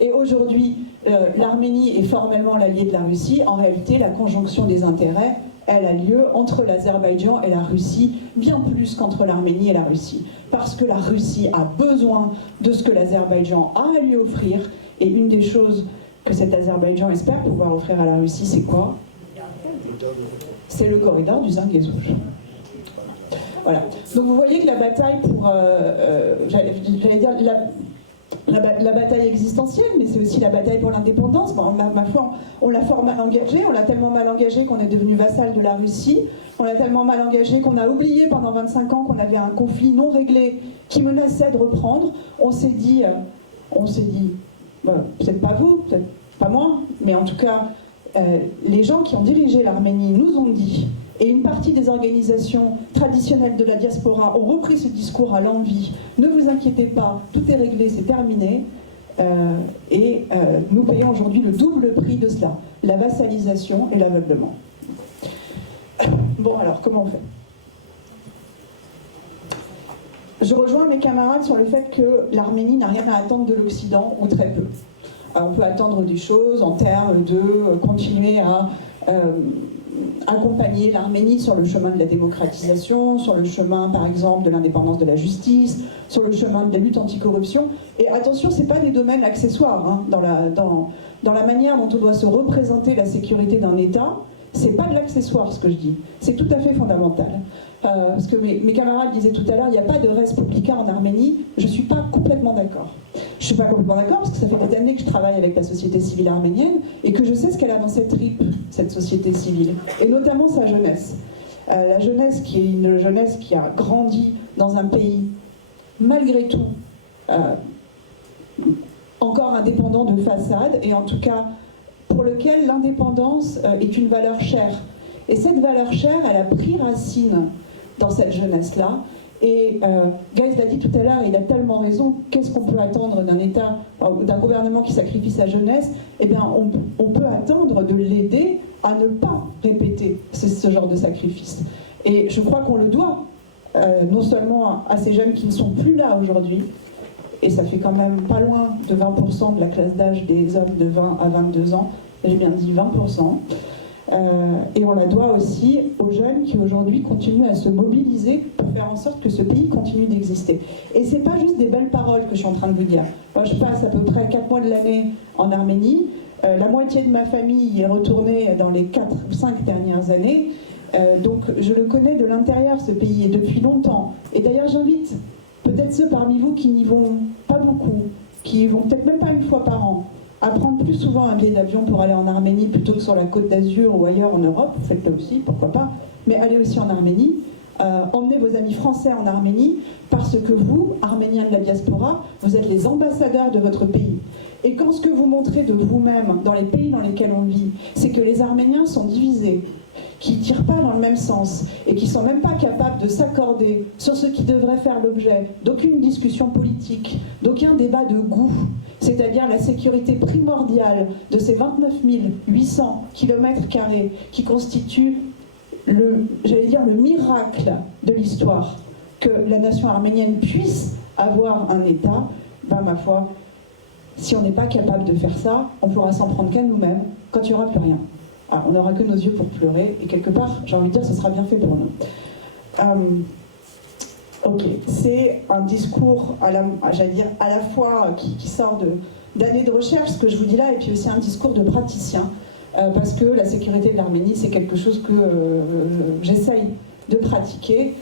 Et aujourd'hui, l'Arménie est formellement l'allié de la Russie. En réalité, la conjonction des intérêts, elle a lieu entre l'Azerbaïdjan et la Russie, bien plus qu'entre l'Arménie et la Russie. Parce que la Russie a besoin de ce que l'Azerbaïdjan a à lui offrir. Et une des choses que cet Azerbaïdjan espère pouvoir offrir à la Russie, c'est quoi? C'est le corridor du Zangezouj. Voilà. Donc vous voyez que la bataille pour... j'allais dire... La bataille existentielle, mais c'est aussi la bataille pour l'indépendance. Bon, ma foi, on l'a fort mal engagé, on l'a tellement mal engagé qu'on est devenu vassal de la Russie, on l'a tellement mal engagé qu'on a oublié pendant 25 ans qu'on avait un conflit non réglé qui menaçait de reprendre. On s'est dit, peut-être pas vous, peut-être pas moi, mais en tout cas, les gens qui ont dirigé l'Arménie nous ont dit, et une partie des organisations traditionnelles de la diaspora ont repris ce discours à l'envi. Ne vous inquiétez pas, tout est réglé, c'est terminé. Nous payons aujourd'hui le double prix de cela, la vassalisation et l'aveuglement. Bon, alors, comment on fait? Je rejoins mes camarades sur le fait que l'Arménie n'a rien à attendre de l'Occident, ou très peu. On peut attendre des choses en termes de continuer à accompagner l'Arménie sur le chemin de la démocratisation, sur le chemin, par exemple, de l'indépendance de la justice, sur le chemin de la lutte anticorruption. Et attention, ce n'est pas des domaines accessoires hein, dans la manière dont on doit se représenter la sécurité d'un État. C'est pas de l'accessoire, ce que je dis. C'est tout à fait fondamental. Parce que mes camarades disaient tout à l'heure, il n'y a pas de res publica en Arménie. Je ne suis pas complètement d'accord. Je ne suis pas complètement d'accord parce que ça fait des années que je travaille avec la société civile arménienne et que je sais ce qu'elle a dans cette tripe, cette société civile, et notamment sa jeunesse. La jeunesse qui est une jeunesse qui a grandi dans un pays, malgré tout, encore indépendant de façade, et en tout cas pour lequel l'indépendance est une valeur chère. Et cette valeur chère, elle a pris racine dans cette jeunesse-là. Et Guys l'a dit tout à l'heure, il a tellement raison, qu'est-ce qu'on peut attendre d'un État, d'un gouvernement qui sacrifie sa jeunesse? Eh bien, on peut attendre de l'aider à ne pas répéter ce genre de sacrifice. Et je crois qu'on le doit, non seulement à ces jeunes qui ne sont plus là aujourd'hui, et ça fait quand même pas loin de 20% de la classe d'âge des hommes de 20 à 22 ans, j'ai bien dit 20%, et on la doit aussi aux jeunes qui aujourd'hui continuent à se mobiliser pour faire en sorte que ce pays continue d'exister. Et c'est pas juste des belles paroles que je suis en train de vous dire. Moi je passe à peu près 4 mois de l'année en Arménie, la moitié de ma famille y est retournée dans les 4 ou 5 dernières années, donc je le connais de l'intérieur ce pays, et depuis longtemps. Et d'ailleurs j'invite peut-être ceux parmi vous qui n'y vont pas beaucoup, qui y vont peut-être même pas une fois par an, à prendre plus souvent un billet d'avion pour aller en Arménie plutôt que sur la Côte d'Azur ou ailleurs en Europe, faites-le aussi, pourquoi pas, mais allez aussi en Arménie, emmenez vos amis français en Arménie, parce que vous, Arméniens de la diaspora, vous êtes les ambassadeurs de votre pays. Et quand ce que vous montrez de vous-même dans les pays dans lesquels on vit, c'est que les Arméniens sont divisés, qui ne tirent pas dans le même sens et qui ne sont même pas capables de s'accorder sur ce qui devrait faire l'objet d'aucune discussion politique, d'aucun débat de goût, c'est-à-dire la sécurité primordiale de ces 29 800 km² qui constituent le miracle de l'histoire, que la nation arménienne puisse avoir un État, ben ma foi, si on n'est pas capable de faire ça, on pourra s'en prendre qu'à nous-mêmes quand il n'y aura plus rien. Ah, on n'aura que nos yeux pour pleurer, et quelque part, j'ai envie de dire, ce sera bien fait pour nous. Ok, c'est un discours, j'allais dire, à la fois qui sort d'années de recherche, ce que je vous dis là, et puis aussi un discours de praticien, parce que la sécurité de l'Arménie, c'est quelque chose que j'essaye de pratiquer,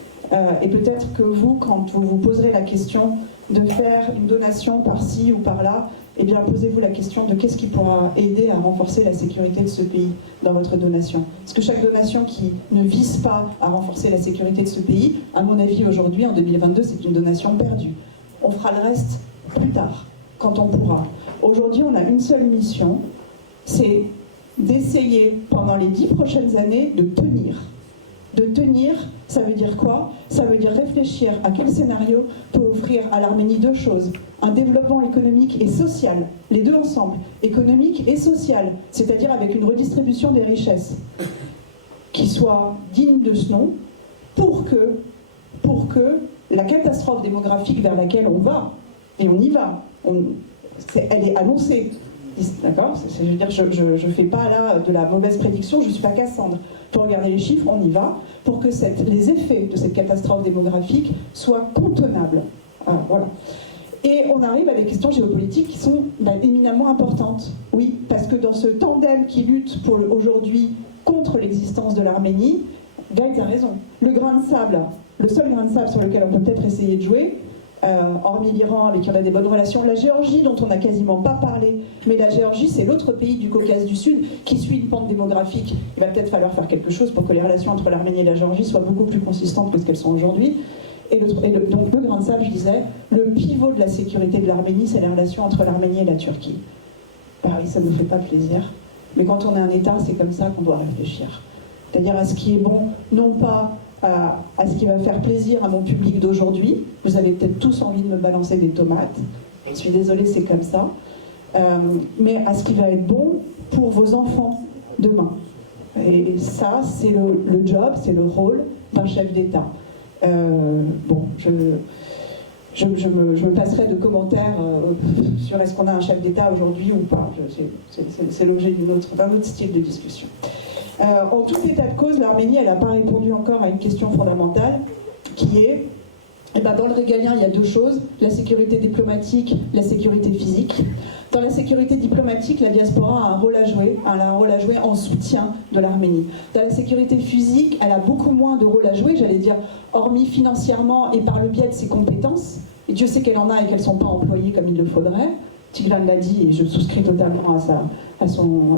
et peut-être que vous, quand vous vous poserez la question de faire une donation par-ci ou par-là, eh bien posez-vous la question de qu'est-ce qui pourra aider à renforcer la sécurité de ce pays dans votre donation. Parce que chaque donation qui ne vise pas à renforcer la sécurité de ce pays, à mon avis aujourd'hui, en 2022, c'est une donation perdue. On fera le reste plus tard, quand on pourra. Aujourd'hui, on a une seule mission, c'est d'essayer pendant les 10 prochaines années de tenir. De tenir, ça veut dire quoi? Ça veut dire réfléchir à quel scénario peut offrir à l'Arménie deux choses. Un développement économique et social, les deux ensemble, économique et social, c'est-à-dire avec une redistribution des richesses qui soit digne de ce nom, pour que la catastrophe démographique vers laquelle on va, et on y va, elle est annoncée, d'accord? Je veux dire, je ne fais pas là de la mauvaise prédiction, je ne suis pas Cassandre. Pour regarder les chiffres, on y va, pour que les effets de cette catastrophe démographique soient contenables. Voilà. Et on arrive à des questions géopolitiques qui sont éminemment importantes. Oui, parce que dans ce tandem qui lutte aujourd'hui contre l'existence de l'Arménie, Gaël a raison. Le grain de sable, le seul grain de sable sur lequel on peut peut-être essayer de jouer, hormis l'Iran avec qui on a des bonnes relations, la Géorgie dont on n'a quasiment pas parlé, mais la Géorgie c'est l'autre pays du Caucase du Sud qui suit une pente démographique. Il va peut-être falloir faire quelque chose pour que les relations entre l'Arménie et la Géorgie soient beaucoup plus consistantes que ce qu'elles sont aujourd'hui. Donc le grain de sable, je disais, le pivot de la sécurité de l'Arménie, c'est les relations entre l'Arménie et la Turquie. Bah oui, ça ne nous fait pas plaisir, mais quand on est un État, c'est comme ça qu'on doit réfléchir. C'est-à-dire à ce qui est bon, non pas à ce qui va faire plaisir à mon public d'aujourd'hui. Vous avez peut-être tous envie de me balancer des tomates. Je suis désolée, c'est comme ça. Mais à ce qui va être bon pour vos enfants demain. Et ça, c'est le job, c'est le rôle d'un chef d'État. Bon, je me passerai de commentaires sur est-ce qu'on a un chef d'État aujourd'hui ou pas. C'est l'objet d'un autre style de discussion. En tout état de cause, l'Arménie, elle n'a pas répondu encore à une question fondamentale, qui est, dans le régalien, il y a deux choses, la sécurité diplomatique, la sécurité physique. Dans la sécurité diplomatique, la diaspora a un rôle à jouer, en soutien de l'Arménie. Dans la sécurité physique, elle a beaucoup moins de rôle à jouer, j'allais dire, hormis financièrement et par le biais de ses compétences. Et Dieu sait qu'elle en a et qu'elles ne sont pas employées comme il le faudrait. Tigran l'a dit et je souscris totalement à son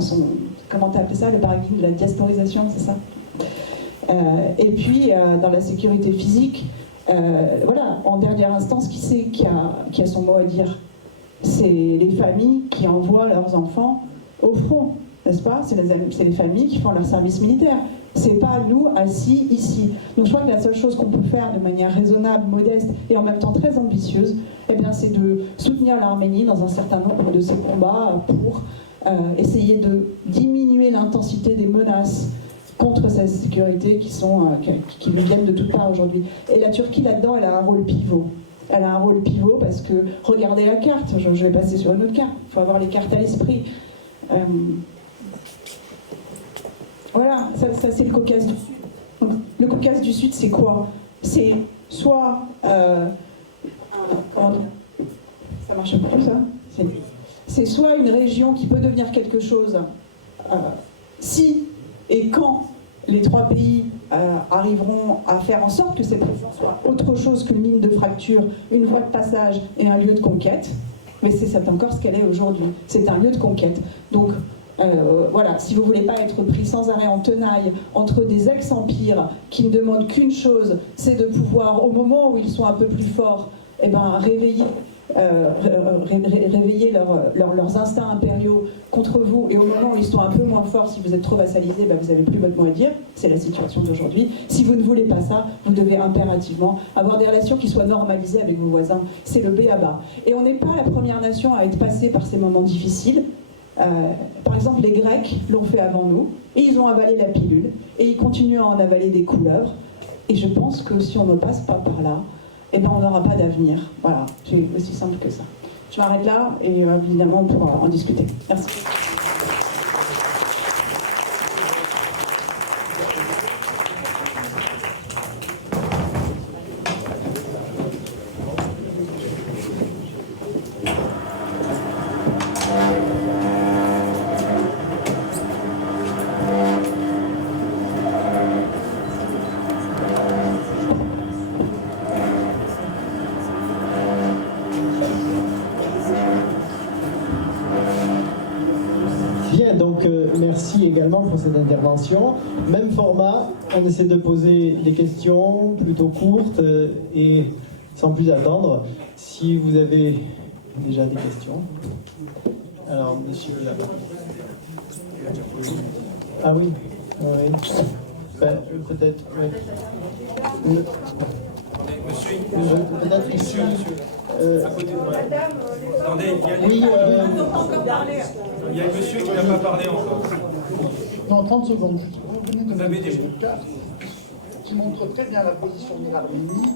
comment t'as appelé ça, le paradigme de la diasporisation, c'est ça? Et puis, dans la sécurité physique, voilà, en dernière instance, qui a son mot à dire? C'est les familles qui envoient leurs enfants au front, n'est-ce pas? C'est les familles qui font leur service militaire. C'est pas nous assis ici. Donc je crois que la seule chose qu'on peut faire de manière raisonnable, modeste et en même temps très ambitieuse, eh bien, c'est de soutenir l'Arménie dans un certain nombre de ses combats pour essayer de diminuer l'intensité des menaces contre sa sécurité qui lui viennent de toutes parts aujourd'hui. Et la Turquie, là-dedans, elle a un rôle pivot. Elle a un rôle pivot parce que, regardez la carte, je vais passer sur une autre carte, il faut avoir les cartes à l'esprit. Voilà, ça c'est le Caucase du Sud. Donc, le Caucase du Sud, c'est quoi? C'est soit... comment dire? Ça marche plus, ça? C'est soit une région qui peut devenir quelque chose si et quand les trois pays arriveront à faire en sorte que cette région soit autre chose qu'une mine de fracture, une voie de passage et un lieu de conquête. Mais c'est encore ce qu'elle est aujourd'hui. C'est un lieu de conquête. Donc voilà, si vous ne voulez pas être pris sans arrêt en tenaille entre des ex-empires qui ne demandent qu'une chose, c'est de pouvoir, au moment où ils sont un peu plus forts, eh ben, réveiller leurs instincts impériaux contre vous, et au moment où ils sont un peu moins forts, si vous êtes trop vassalisés, ben vous n'avez plus votre mot à dire. C'est la situation d'aujourd'hui. Si vous ne voulez pas ça, vous devez impérativement avoir des relations qui soient normalisées avec vos voisins. C'est le b.a.-ba. Et on n'est pas la première nation à être passée par ces moments difficiles. Par exemple, les Grecs l'ont fait avant nous, et ils ont avalé la pilule, et ils continuent à en avaler des couleuvres. Et je pense que si on ne passe pas par là, eh ben, on n'aura pas d'avenir. Voilà, c'est aussi simple que ça. Je m'arrête là, et évidemment, on pourra en discuter. Merci. Bien, donc merci également pour cette intervention. Même format, on essaie de poser des questions plutôt courtes et sans plus attendre. Si vous avez déjà des questions. Alors, monsieur là-bas. Ah oui, oui. Ben, peut-être. Oui. Monsieur, Peut-être ici. à côté de moi. Attendez, Oui, il y a un monsieur qui n'a pas parlé encore. Non, 30 secondes. Vous avez des une carte qui montre très bien la position de l'Arménie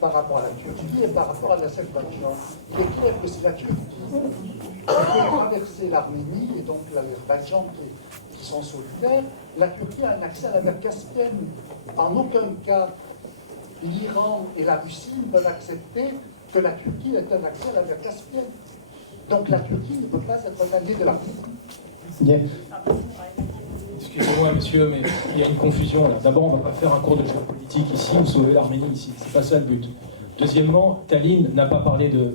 par rapport à la Turquie et par rapport à l'Azerbaïdjan. Il est clair que c'est la Turquie qui peut traverser l'Arménie et donc l'Azerbaïdjan qui sont solidaires. La Turquie a un accès à la mer Caspienne. En aucun cas, l'Iran et la Russie ne peuvent accepter que la Turquie ait un accès à la mer Caspienne. Donc la Turquie ne peut pas être un allié de la Russie. bien. Excusez-moi, monsieur, mais il y a une confusion là. D'abord, on ne va pas faire un cours de géopolitique ici ou sauver l'Arménie ici. C'est pas ça le but. Deuxièmement, Tallinn n'a pas parlé de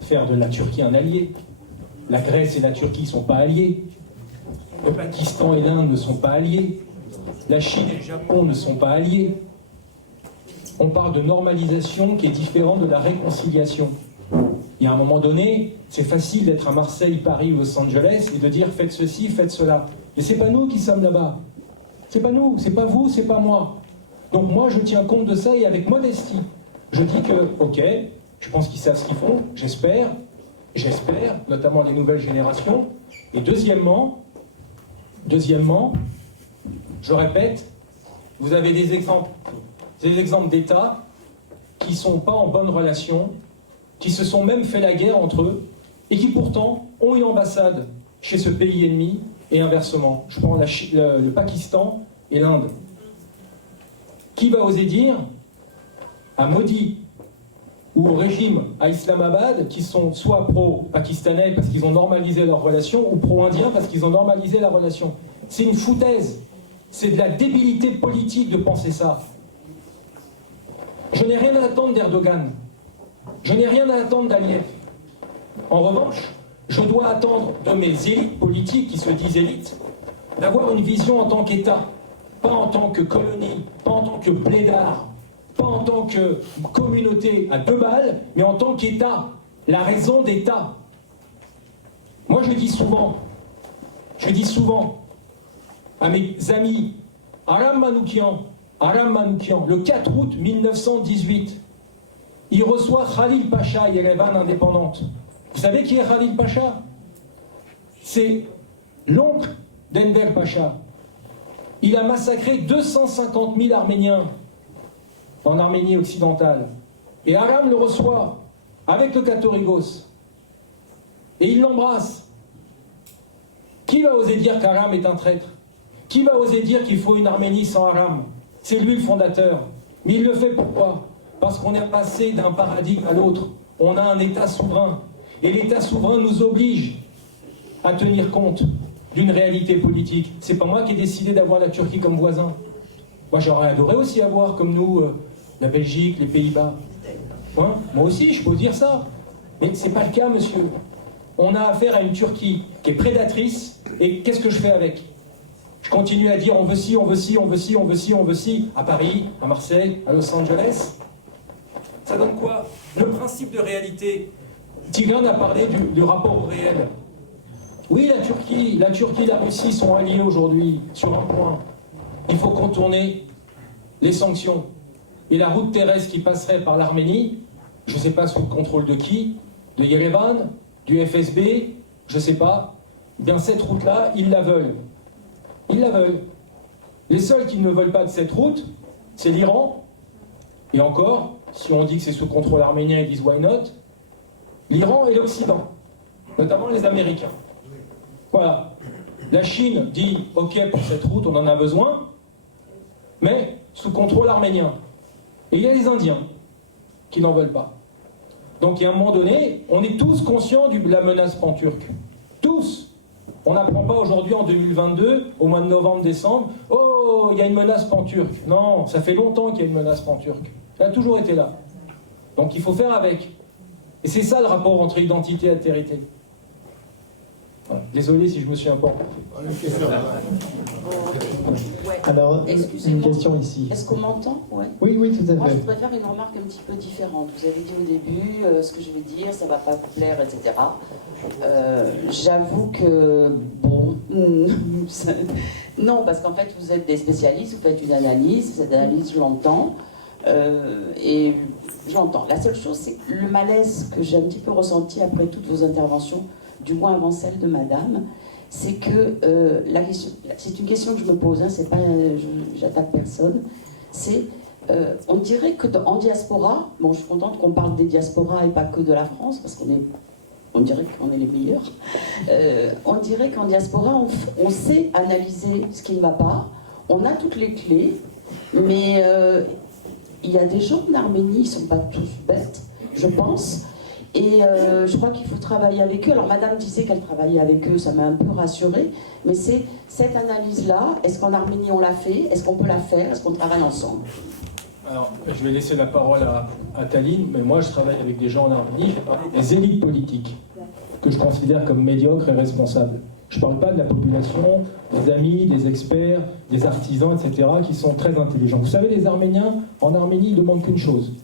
faire de la Turquie un allié. La Grèce et la Turquie ne sont pas alliés. Le Pakistan et l'Inde ne sont pas alliés. La Chine et le Japon ne sont pas alliés. On parle de normalisation qui est différente de la réconciliation. Il y a un moment donné, c'est facile d'être à Marseille, Paris ou Los Angeles et de dire faites ceci, faites cela. Mais c'est pas nous qui sommes là-bas. C'est pas nous, c'est pas vous, c'est pas moi. Donc moi, je tiens compte de ça et avec modestie. Je dis que, ok, je pense qu'ils savent ce qu'ils font, j'espère, notamment les nouvelles générations. Et deuxièmement, je répète, vous avez des exemples d'États qui ne sont pas en bonne relation, qui se sont même fait la guerre entre eux, et qui pourtant ont une ambassade chez ce pays ennemi, et inversement. Je prends le Pakistan et l'Inde. Qui va oser dire à Modi ou au régime à Islamabad, qui sont soit pro-pakistanais parce qu'ils ont normalisé leur relation, ou pro-indiens parce qu'ils ont normalisé la relation. C'est une foutaise. C'est de la débilité politique de penser ça. Je n'ai rien à attendre d'Erdogan. Je n'ai rien à attendre d'Aliyev. En revanche, je dois attendre de mes élites politiques, qui se disent élites, d'avoir une vision en tant qu'État, pas en tant que colonie, pas en tant que blédard, pas en tant que communauté à 2 balles, mais en tant qu'État, la raison d'État. Moi, je dis souvent à mes amis, Aram Manoukian, le 4 août 1918, il reçoit Khalil Pacha, Yerevan indépendante. Vous savez qui est Khalil Pacha? C'est l'oncle d'Enver Pacha. Il a massacré 250 000 Arméniens en Arménie occidentale. Et Aram le reçoit avec le Katorigos. Et il l'embrasse. Qui va oser dire qu'Aram est un traître? Qui va oser dire qu'il faut une Arménie sans Aram? C'est lui le fondateur. Mais il le fait pourquoi? Parce qu'on est passé d'un paradigme à l'autre. On a un État souverain. Et l'État souverain nous oblige à tenir compte d'une réalité politique. C'est pas moi qui ai décidé d'avoir la Turquie comme voisin. Moi, j'aurais adoré aussi avoir, comme nous, la Belgique, les Pays-Bas. Hein? Moi aussi, je peux dire ça. Mais c'est pas le cas, monsieur. On a affaire à une Turquie qui est prédatrice. Et qu'est-ce que je fais avec? Je continue à dire on veut ci, on veut ci, on veut ci, on veut ci, on veut ci, à Paris, à Marseille, à Los Angeles. Ça donne quoi? Le principe de réalité. Tigran a parlé du rapport au réel. Oui, la Turquie et la Russie sont alliés aujourd'hui sur un point. Il faut contourner les sanctions. Et la route terrestre qui passerait par l'Arménie, je ne sais pas sous le contrôle de qui, de Yerevan, du FSB, je ne sais pas, eh bien cette route-là, ils la veulent. Ils la veulent. Les seuls qui ne veulent pas de cette route, c'est l'Iran. Et encore, si on dit que c'est sous contrôle arménien, ils disent why not? L'Iran et l'Occident, notamment les Américains. Voilà. La Chine dit ok pour cette route, on en a besoin, mais sous contrôle arménien. Et il y a les Indiens qui n'en veulent pas. Donc à un moment donné, on est tous conscients de la menace pan-turque. Tous. On n'apprend pas aujourd'hui en 2022, au mois de novembre-décembre, oh, il y a une menace pan-turque. Non, ça fait longtemps qu'il y a une menace pan-turque. Elle a toujours été là. Donc il faut faire avec. Et c'est ça le rapport entre identité et altérité. Voilà. Désolé si je me suis emporté. Ouais. Alors, une Excusez-moi. question ici. Est-ce qu'on m'entend? Ouais. Oui, oui, tout à Moi, je fait. voudrais faire une remarque un petit peu différente. Vous avez dit au début ce que je vais dire, ça va pas vous plaire, etc. J'avoue que, bon, non, parce qu'en fait, vous êtes des spécialistes, vous faites une analyse, cette analyse, je l'entends, et j'entends. La seule chose, c'est le malaise que j'ai un petit peu ressenti après toutes vos interventions, du moins avant celle de Madame, c'est que la question, c'est une question que je me pose, hein, c'est pas, j'attaque personne, c'est, on dirait que en diaspora, bon, je suis contente qu'on parle des diasporas et pas que de la France, parce on dirait qu'on est les meilleurs. On dirait qu'en diaspora, on sait analyser ce qui ne va pas, on a toutes les clés, mais il y a des gens en Arménie, ils ne sont pas tous bêtes, je pense. Et je crois qu'il faut travailler avec eux. Alors Madame disait qu'elle travaillait avec eux, ça m'a un peu rassurée. Mais c'est cette analyse-là, est-ce qu'en Arménie on l'a fait? Est-ce qu'on peut la faire? Est-ce qu'on travaille ensemble? Alors, je vais laisser la parole à Taline, mais moi je travaille avec des gens en Arménie, je parle des élites politiques, que je considère comme médiocres et responsables. Je ne parle pas de la population, des amis, des experts, des artisans, etc., qui sont très intelligents. Vous savez, les Arméniens, en Arménie, ils ne demandent qu'une chose,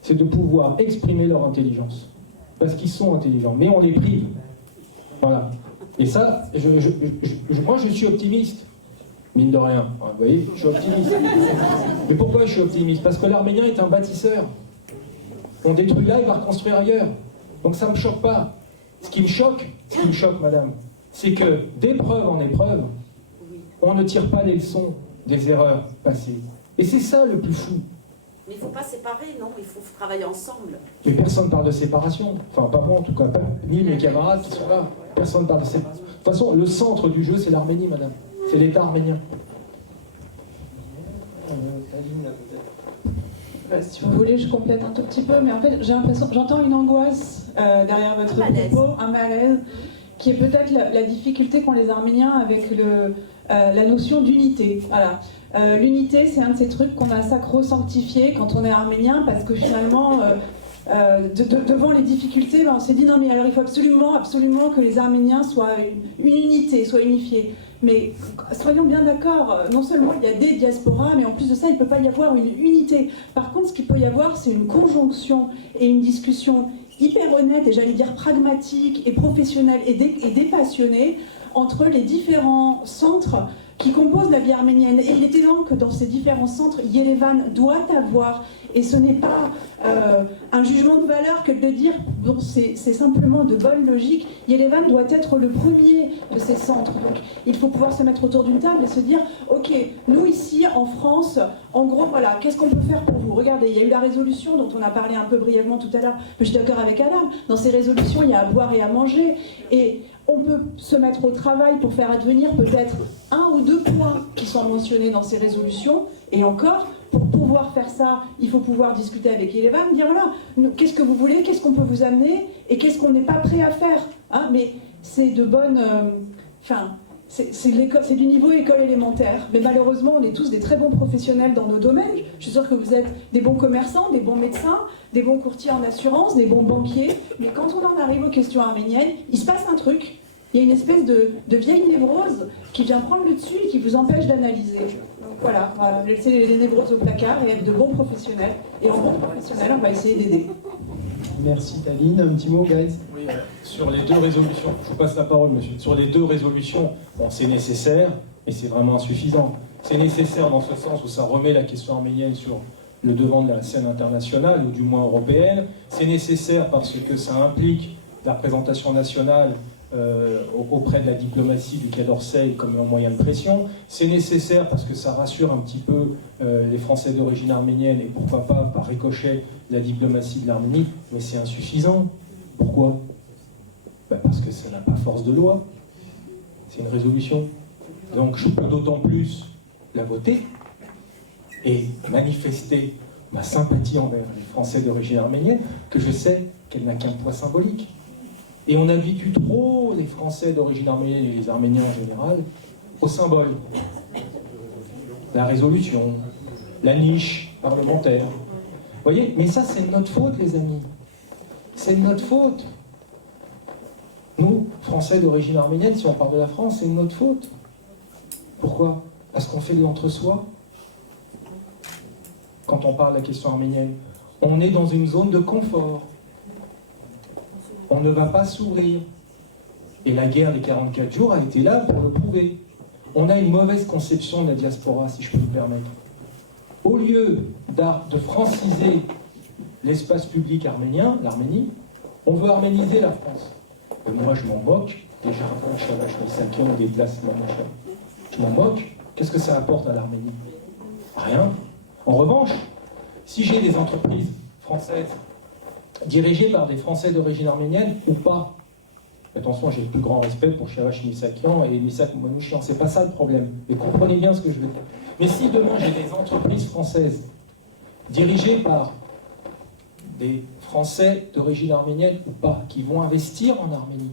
c'est de pouvoir exprimer leur intelligence. Parce qu'ils sont intelligents, mais on les prive. Voilà. Et ça, moi je suis optimiste, mine de rien. Vous voyez, je suis optimiste. Mais pourquoi je suis optimiste? Parce que l'Arménien est un bâtisseur. On détruit là, il va reconstruire ailleurs. Donc ça ne me choque pas. Ce qui me choque, madame, c'est que d'épreuve en épreuve, on ne tire pas les leçons des erreurs passées. Et c'est ça le plus fou. Mais il ne faut pas séparer, non? Il faut travailler ensemble. Mais personne ne parle de séparation. Enfin, pas moi en tout cas, ni mes camarades qui sont là. Personne ne parle de séparation. De toute façon, le centre du jeu, c'est l'Arménie, madame. C'est l'État arménien. Si vous voulez, je complète un tout petit peu, mais en fait, j'ai l'impression, j'entends une angoisse derrière votre propos, un malaise, qui est peut-être la difficulté qu'ont les Arméniens avec la notion d'unité. Voilà. L'unité, c'est un de ces trucs qu'on a sacro-sanctifié quand on est arménien, parce que finalement, devant les difficultés, on s'est dit non mais alors il faut absolument que les Arméniens soient une unité, soient unifiés. Mais soyons bien d'accord, non seulement il y a des diasporas, mais en plus de ça, il ne peut pas y avoir une unité. Par contre, ce qu'il peut y avoir, c'est une conjonction et une discussion hyper honnête et j'allais dire pragmatique et professionnelle et dépassionnée entre les différents centres qui composent la vie arménienne. Et il est évident que dans ces différents centres, Yerevan doit avoir, et ce n'est pas un jugement de valeur que de dire, bon, c'est simplement de bonne logique, Yerevan doit être le premier de ces centres. Donc il faut pouvoir se mettre autour d'une table et se dire, ok, nous ici en France, en gros, voilà, qu'est-ce qu'on peut faire pour vous? Regardez, il y a eu la résolution dont on a parlé un peu brièvement tout à l'heure, mais je suis d'accord avec Adam, dans ces résolutions, il y a à boire et à manger, et on peut se mettre au travail pour faire advenir peut-être 1 ou 2 points qui sont mentionnés dans ces résolutions, et encore, pour pouvoir faire ça, il faut pouvoir discuter avec Yerevan, dire voilà, qu'est-ce que vous voulez, qu'est-ce qu'on peut vous amener, et qu'est-ce qu'on n'est pas prêt à faire, hein, mais c'est de bonnes... c'est du niveau école élémentaire, mais malheureusement on est tous des très bons professionnels dans nos domaines. Je suis sûre que vous êtes des bons commerçants, des bons médecins, des bons courtiers en assurance, des bons banquiers, mais quand on en arrive aux questions arméniennes, il se passe un truc, il y a une espèce de vieille névrose qui vient prendre le dessus et qui vous empêche d'analyser. Donc voilà, laisser les névroses au placard et être de bons professionnels, et en bons professionnels on va essayer d'aider. Merci Taline. Un petit mot, guys? Oui, sur les 2 résolutions, je vous passe la parole, monsieur. Sur les 2 résolutions, bon, c'est nécessaire, mais c'est vraiment insuffisant. C'est nécessaire dans ce sens où ça remet la question arménienne sur le devant de la scène internationale, ou du moins européenne. C'est nécessaire parce que ça implique la représentation nationale auprès de la diplomatie du Quai d'Orsay comme un moyen de pression. C'est nécessaire parce que ça rassure un petit peu les Français d'origine arménienne et pourquoi pas par ricochet la diplomatie de l'Arménie, mais c'est insuffisant. Pourquoi? Parce que ça n'a pas force de loi. C'est une résolution. Donc je peux d'autant plus la voter et manifester ma sympathie envers les Français d'origine arménienne que je sais qu'elle n'a qu'un poids symbolique. Et on habitue trop les Français d'origine arménienne et les Arméniens en général au symbole. La résolution, la niche parlementaire. Vous voyez, mais ça c'est de notre faute, les amis. C'est de notre faute. Nous, Français d'origine arménienne, si on parle de la France, c'est de notre faute. Pourquoi? Parce qu'on fait de l'entre-soi. Quand on parle de la question arménienne, on est dans une zone de confort. On ne va pas s'ouvrir. Et la guerre des 44 jours a été là pour le prouver. On a une mauvaise conception de la diaspora, si je peux me permettre. Au lieu de franciser l'espace public arménien, l'Arménie, on veut arméniser la France. Et moi, je m'en moque. Déjà, je me déplace là, je m'en moque. Qu'est-ce que ça apporte à l'Arménie? Rien. En revanche, si j'ai des entreprises françaises dirigées par des Français d'origine arménienne ou pas, attention, j'ai le plus grand respect pour Shavash Missakian et Missak Manouchian, c'est pas ça le problème. Mais comprenez bien ce que je veux dire. Mais si demain j'ai des entreprises françaises dirigées par des Français d'origine arménienne ou pas, qui vont investir en Arménie,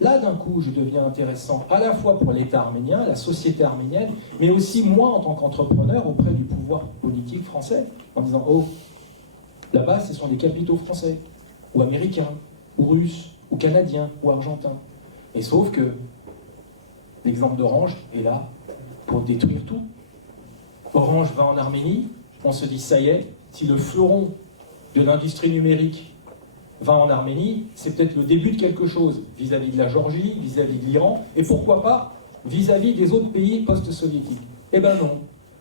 là d'un coup je deviens intéressant à la fois pour l'État arménien, la société arménienne, mais aussi moi en tant qu'entrepreneur auprès du pouvoir politique français, en disant oh, là-bas ce sont des capitaux français, ou américains, ou russes, ou canadiens, ou argentins. Et sauf que l'exemple d'Orange est là pour détruire tout. Orange va en Arménie, on se dit ça y est, si le fleuron de l'industrie numérique va en Arménie, c'est peut-être le début de quelque chose vis-à-vis de la Géorgie, vis-à-vis de l'Iran, et pourquoi pas vis-à-vis des autres pays post-soviétiques. Eh ben non,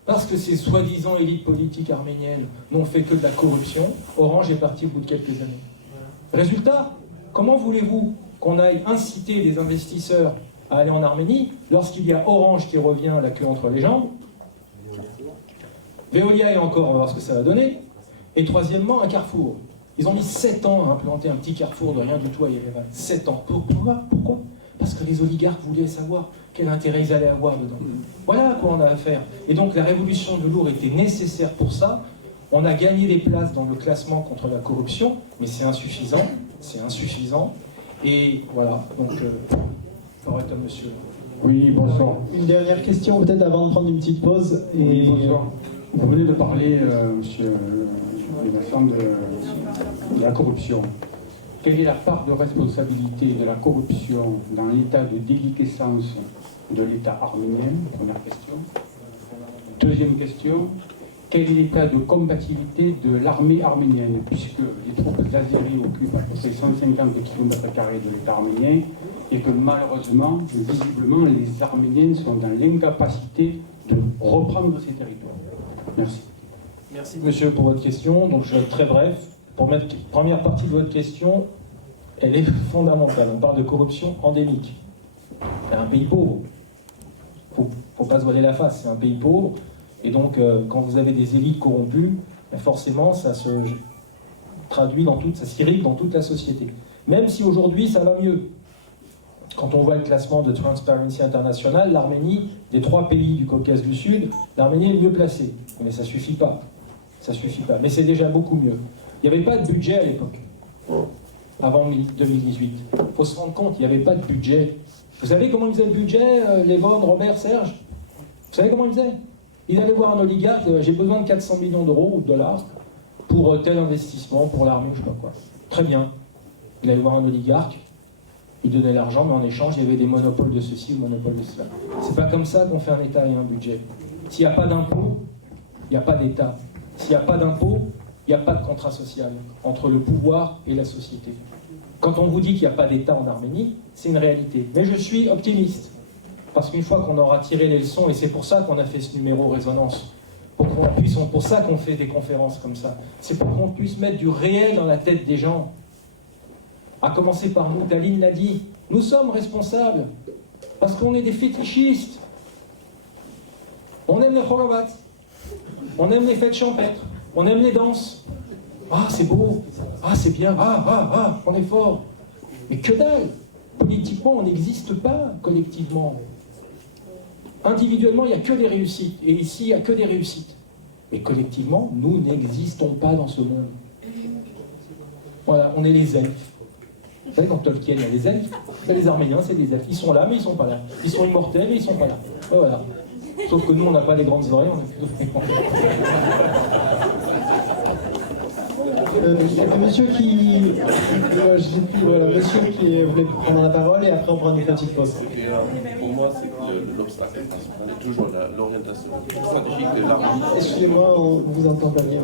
parce que ces soi-disant élites politiques arméniennes n'ont fait que de la corruption, Orange est parti au bout de quelques années. Résultat, comment voulez-vous qu'on aille inciter les investisseurs à aller en Arménie lorsqu'il y a Orange qui revient la queue entre les jambes, Veolia et encore, on va voir ce que ça va donner, et troisièmement, un carrefour. Ils ont mis 7 ans à implanter un petit carrefour de rien du tout à Yerevan. 7 ans. Pourquoi? Parce que les oligarques voulaient savoir quel intérêt ils allaient avoir dedans. Voilà à quoi on a affaire. Et donc la révolution de Lourdes était nécessaire pour ça. On a gagné des places dans le classement contre la corruption, mais c'est insuffisant. C'est insuffisant. Et voilà, donc, parole à monsieur. Oui, bonsoir. Une dernière question peut-être avant de prendre une petite pause. Et... Oui, bonsoir. Vous venez de parler, monsieur Vincent, de la corruption. Quelle est la part de responsabilité de la corruption dans l'état de déliquescence de l'État arménien? Première question. Deuxième question. Quel est l'état de combativité de l'armée arménienne, puisque les troupes azéries occupent à peu près 150 km² de l'État arménien et que malheureusement, visiblement, les Arméniens sont dans l'incapacité de reprendre ces territoires. Merci. Merci monsieur pour votre question. Donc je vais être très bref. Pour mettre la première partie de votre question, elle est fondamentale. On parle de corruption endémique. C'est un pays pauvre. Il ne faut pas se voiler la face, c'est un pays pauvre. Et donc, quand vous avez des élites corrompues, forcément, ça se traduit ça s'irrigue dans toute la société. Même si aujourd'hui, ça va mieux. Quand on voit le classement de Transparency International, l'Arménie, des 3 pays du Caucase du Sud, l'Arménie est le mieux placée. Mais ça ne suffit pas. Ça suffit pas. Mais c'est déjà beaucoup mieux. Il n'y avait pas de budget à l'époque, avant 2018. Il faut se rendre compte, il n'y avait pas de budget. Vous savez comment ils faisaient le budget, Lévon, Robert, Serge? Vous savez comment ils faisaient? Ils allaient voir un oligarque, j'ai besoin de 400 millions d'euros ou de dollars pour tel investissement, pour l'armée, je ne sais pas quoi. Très bien. Il allait voir un oligarque, il donnait l'argent, mais en échange, il y avait des monopoles de ceci ou monopoles de cela. C'est pas comme ça qu'on fait un État et un budget. S'il n'y a pas d'impôt, il n'y a pas d'État. S'il n'y a pas d'impôt, il n'y a pas de contrat social entre le pouvoir et la société. Quand on vous dit qu'il n'y a pas d'État en Arménie, c'est une réalité. Mais je suis optimiste. Parce qu'une fois qu'on aura tiré les leçons, et c'est pour ça qu'on a fait ce numéro résonance, pour ça qu'on fait des conférences comme ça, c'est pour qu'on puisse mettre du réel dans la tête des gens. À commencer par nous, Taline l'a dit, nous sommes responsables, parce qu'on est des fétichistes. On aime le khorobat, on aime les fêtes champêtres, on aime les danses. Ah, c'est beau, ah, c'est bien, on est fort. Mais que dalle! Politiquement, on n'existe pas collectivement. Individuellement, il n'y a que des réussites. Et ici, il n'y a que des réussites. Mais collectivement, nous n'existons pas dans ce monde. Voilà, on est les elfes. Vous savez, dans Tolkien, il y a les elfes. Les Arméniens, c'est des elfes. Ils sont là, mais ils ne sont pas là. Ils sont immortels, mais ils ne sont pas là. Et voilà. Sauf que nous, on n'a pas les grandes oreilles, on est plutôt... Monsieur qui... monsieur qui voulait prendre la parole et après on prend une petite pause. Pour moi, c'est que l'obstacle principal est toujours l'orientation stratégique de l'Arménie. Excusez-moi, on vous entend pas bien.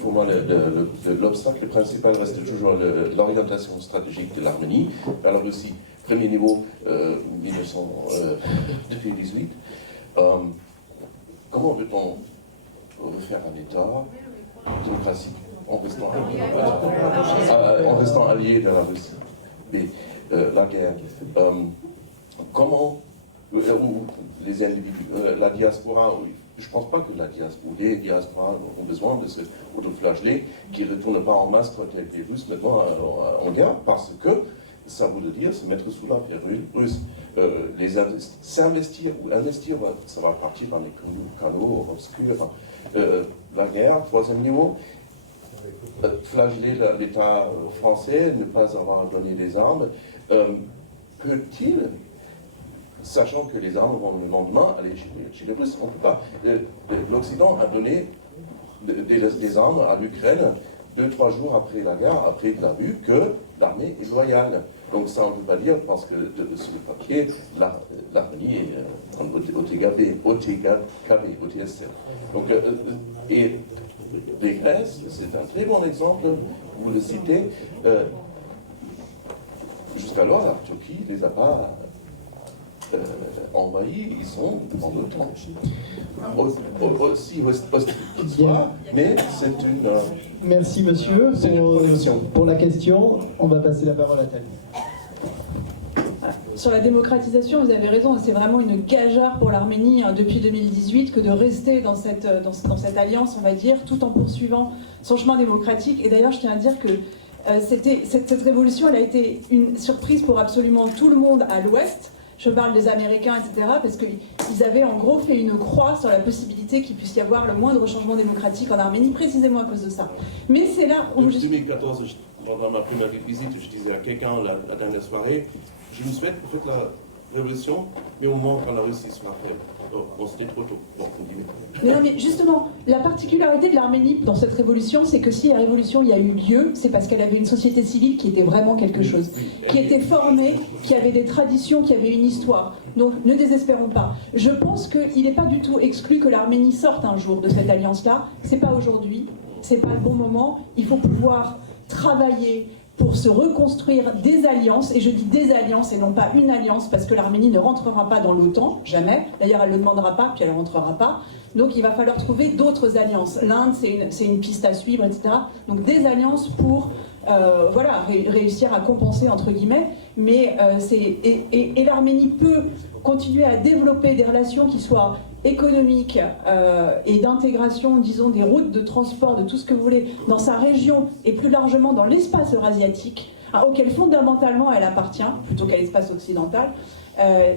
Pour moi, l'obstacle principal reste toujours l'orientation stratégique de l'Arménie. Alors aussi, premier niveau, 2018. Comment peut-on refaire un État démocratique en restant allié de la Russie? Mais la guerre, comment les individus, la diaspora, je ne pense pas que les diasporas ont besoin de se autoflageller, qui ne retournent pas en masse avec les Russes maintenant en guerre, parce que ça voudrait dire se mettre sous la férule russe. S'investir ou investir, ça va partir dans les canaux obscurs. La guerre, troisième niveau, flageller l'État français, ne pas avoir donné les armes, peut-il, sachant que les armes vont le lendemain aller chez les Russes, on ne peut pas. L'Occident a donné des armes à l'Ukraine 2-3 jours après la guerre, après qu'il a vu que l'armée est loyale. Donc ça, on ne peut pas dire, parce que sur le papier, l'Arménie est OTGB, OTSR. Donc, et les Grèces, c'est un très bon exemple, vous le citez. Jusqu'alors, la Turquie ne les a pas envahis, ils sont dans l'OTAN. Aussi hostile qu'ils soient, mais c'est une... Merci monsieur pour la question. On va passer la parole à Thalie. Sur la démocratisation, vous avez raison, c'est vraiment une gageure pour l'Arménie depuis 2018 que de rester dans cette alliance, on va dire, tout en poursuivant son chemin démocratique. Et d'ailleurs, je tiens à dire que cette révolution, elle a été une surprise pour absolument tout le monde à l'Ouest. Je parle des Américains, etc., parce qu'ils avaient en gros fait une croix sur la possibilité qu'il puisse y avoir le moindre changement démocratique en Arménie, précisément à cause de ça. Mais c'est là où... En 2014, pendant ma première visite, je disais à quelqu'un la dernière soirée, je me souhaite pour faire la révolution, mais au moment quand la Russie sera faite. Oh, c'était trop tôt. Bon, mais non, mais justement, la particularité de l'Arménie dans cette révolution, c'est que si la révolution y a eu lieu, c'est parce qu'elle avait une société civile qui était vraiment quelque chose, qui était formée, qui avait des traditions, qui avait une histoire. Donc ne désespérons pas. Je pense qu'il n'est pas du tout exclu que l'Arménie sorte un jour de cette alliance-là. C'est pas aujourd'hui, c'est pas le bon moment. Il faut pouvoir travailler pour se reconstruire des alliances, et je dis des alliances et non pas une alliance, parce que l'Arménie ne rentrera pas dans l'OTAN, jamais. D'ailleurs, elle ne le demandera pas, puis elle ne rentrera pas. Donc il va falloir trouver d'autres alliances. L'Inde, c'est une piste à suivre, etc. Donc des alliances pour voilà, réussir à compenser, entre guillemets. Mais et l'Arménie peut continuer à développer des relations qui soient économiques et d'intégration, disons, des routes de transport, de tout ce que vous voulez, dans sa région et plus largement dans l'espace eurasiatique, auquel fondamentalement elle appartient, plutôt qu'à l'espace occidental,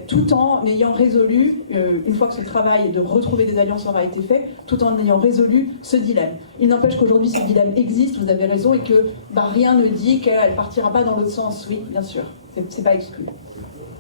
tout en ayant résolu, une fois que ce travail de retrouver des alliances aura été fait, tout en ayant résolu ce dilemme. Il n'empêche qu'aujourd'hui ce dilemme existe, vous avez raison, et que rien ne dit qu'elle ne partira pas dans l'autre sens. Oui, bien sûr, c'est pas exclu.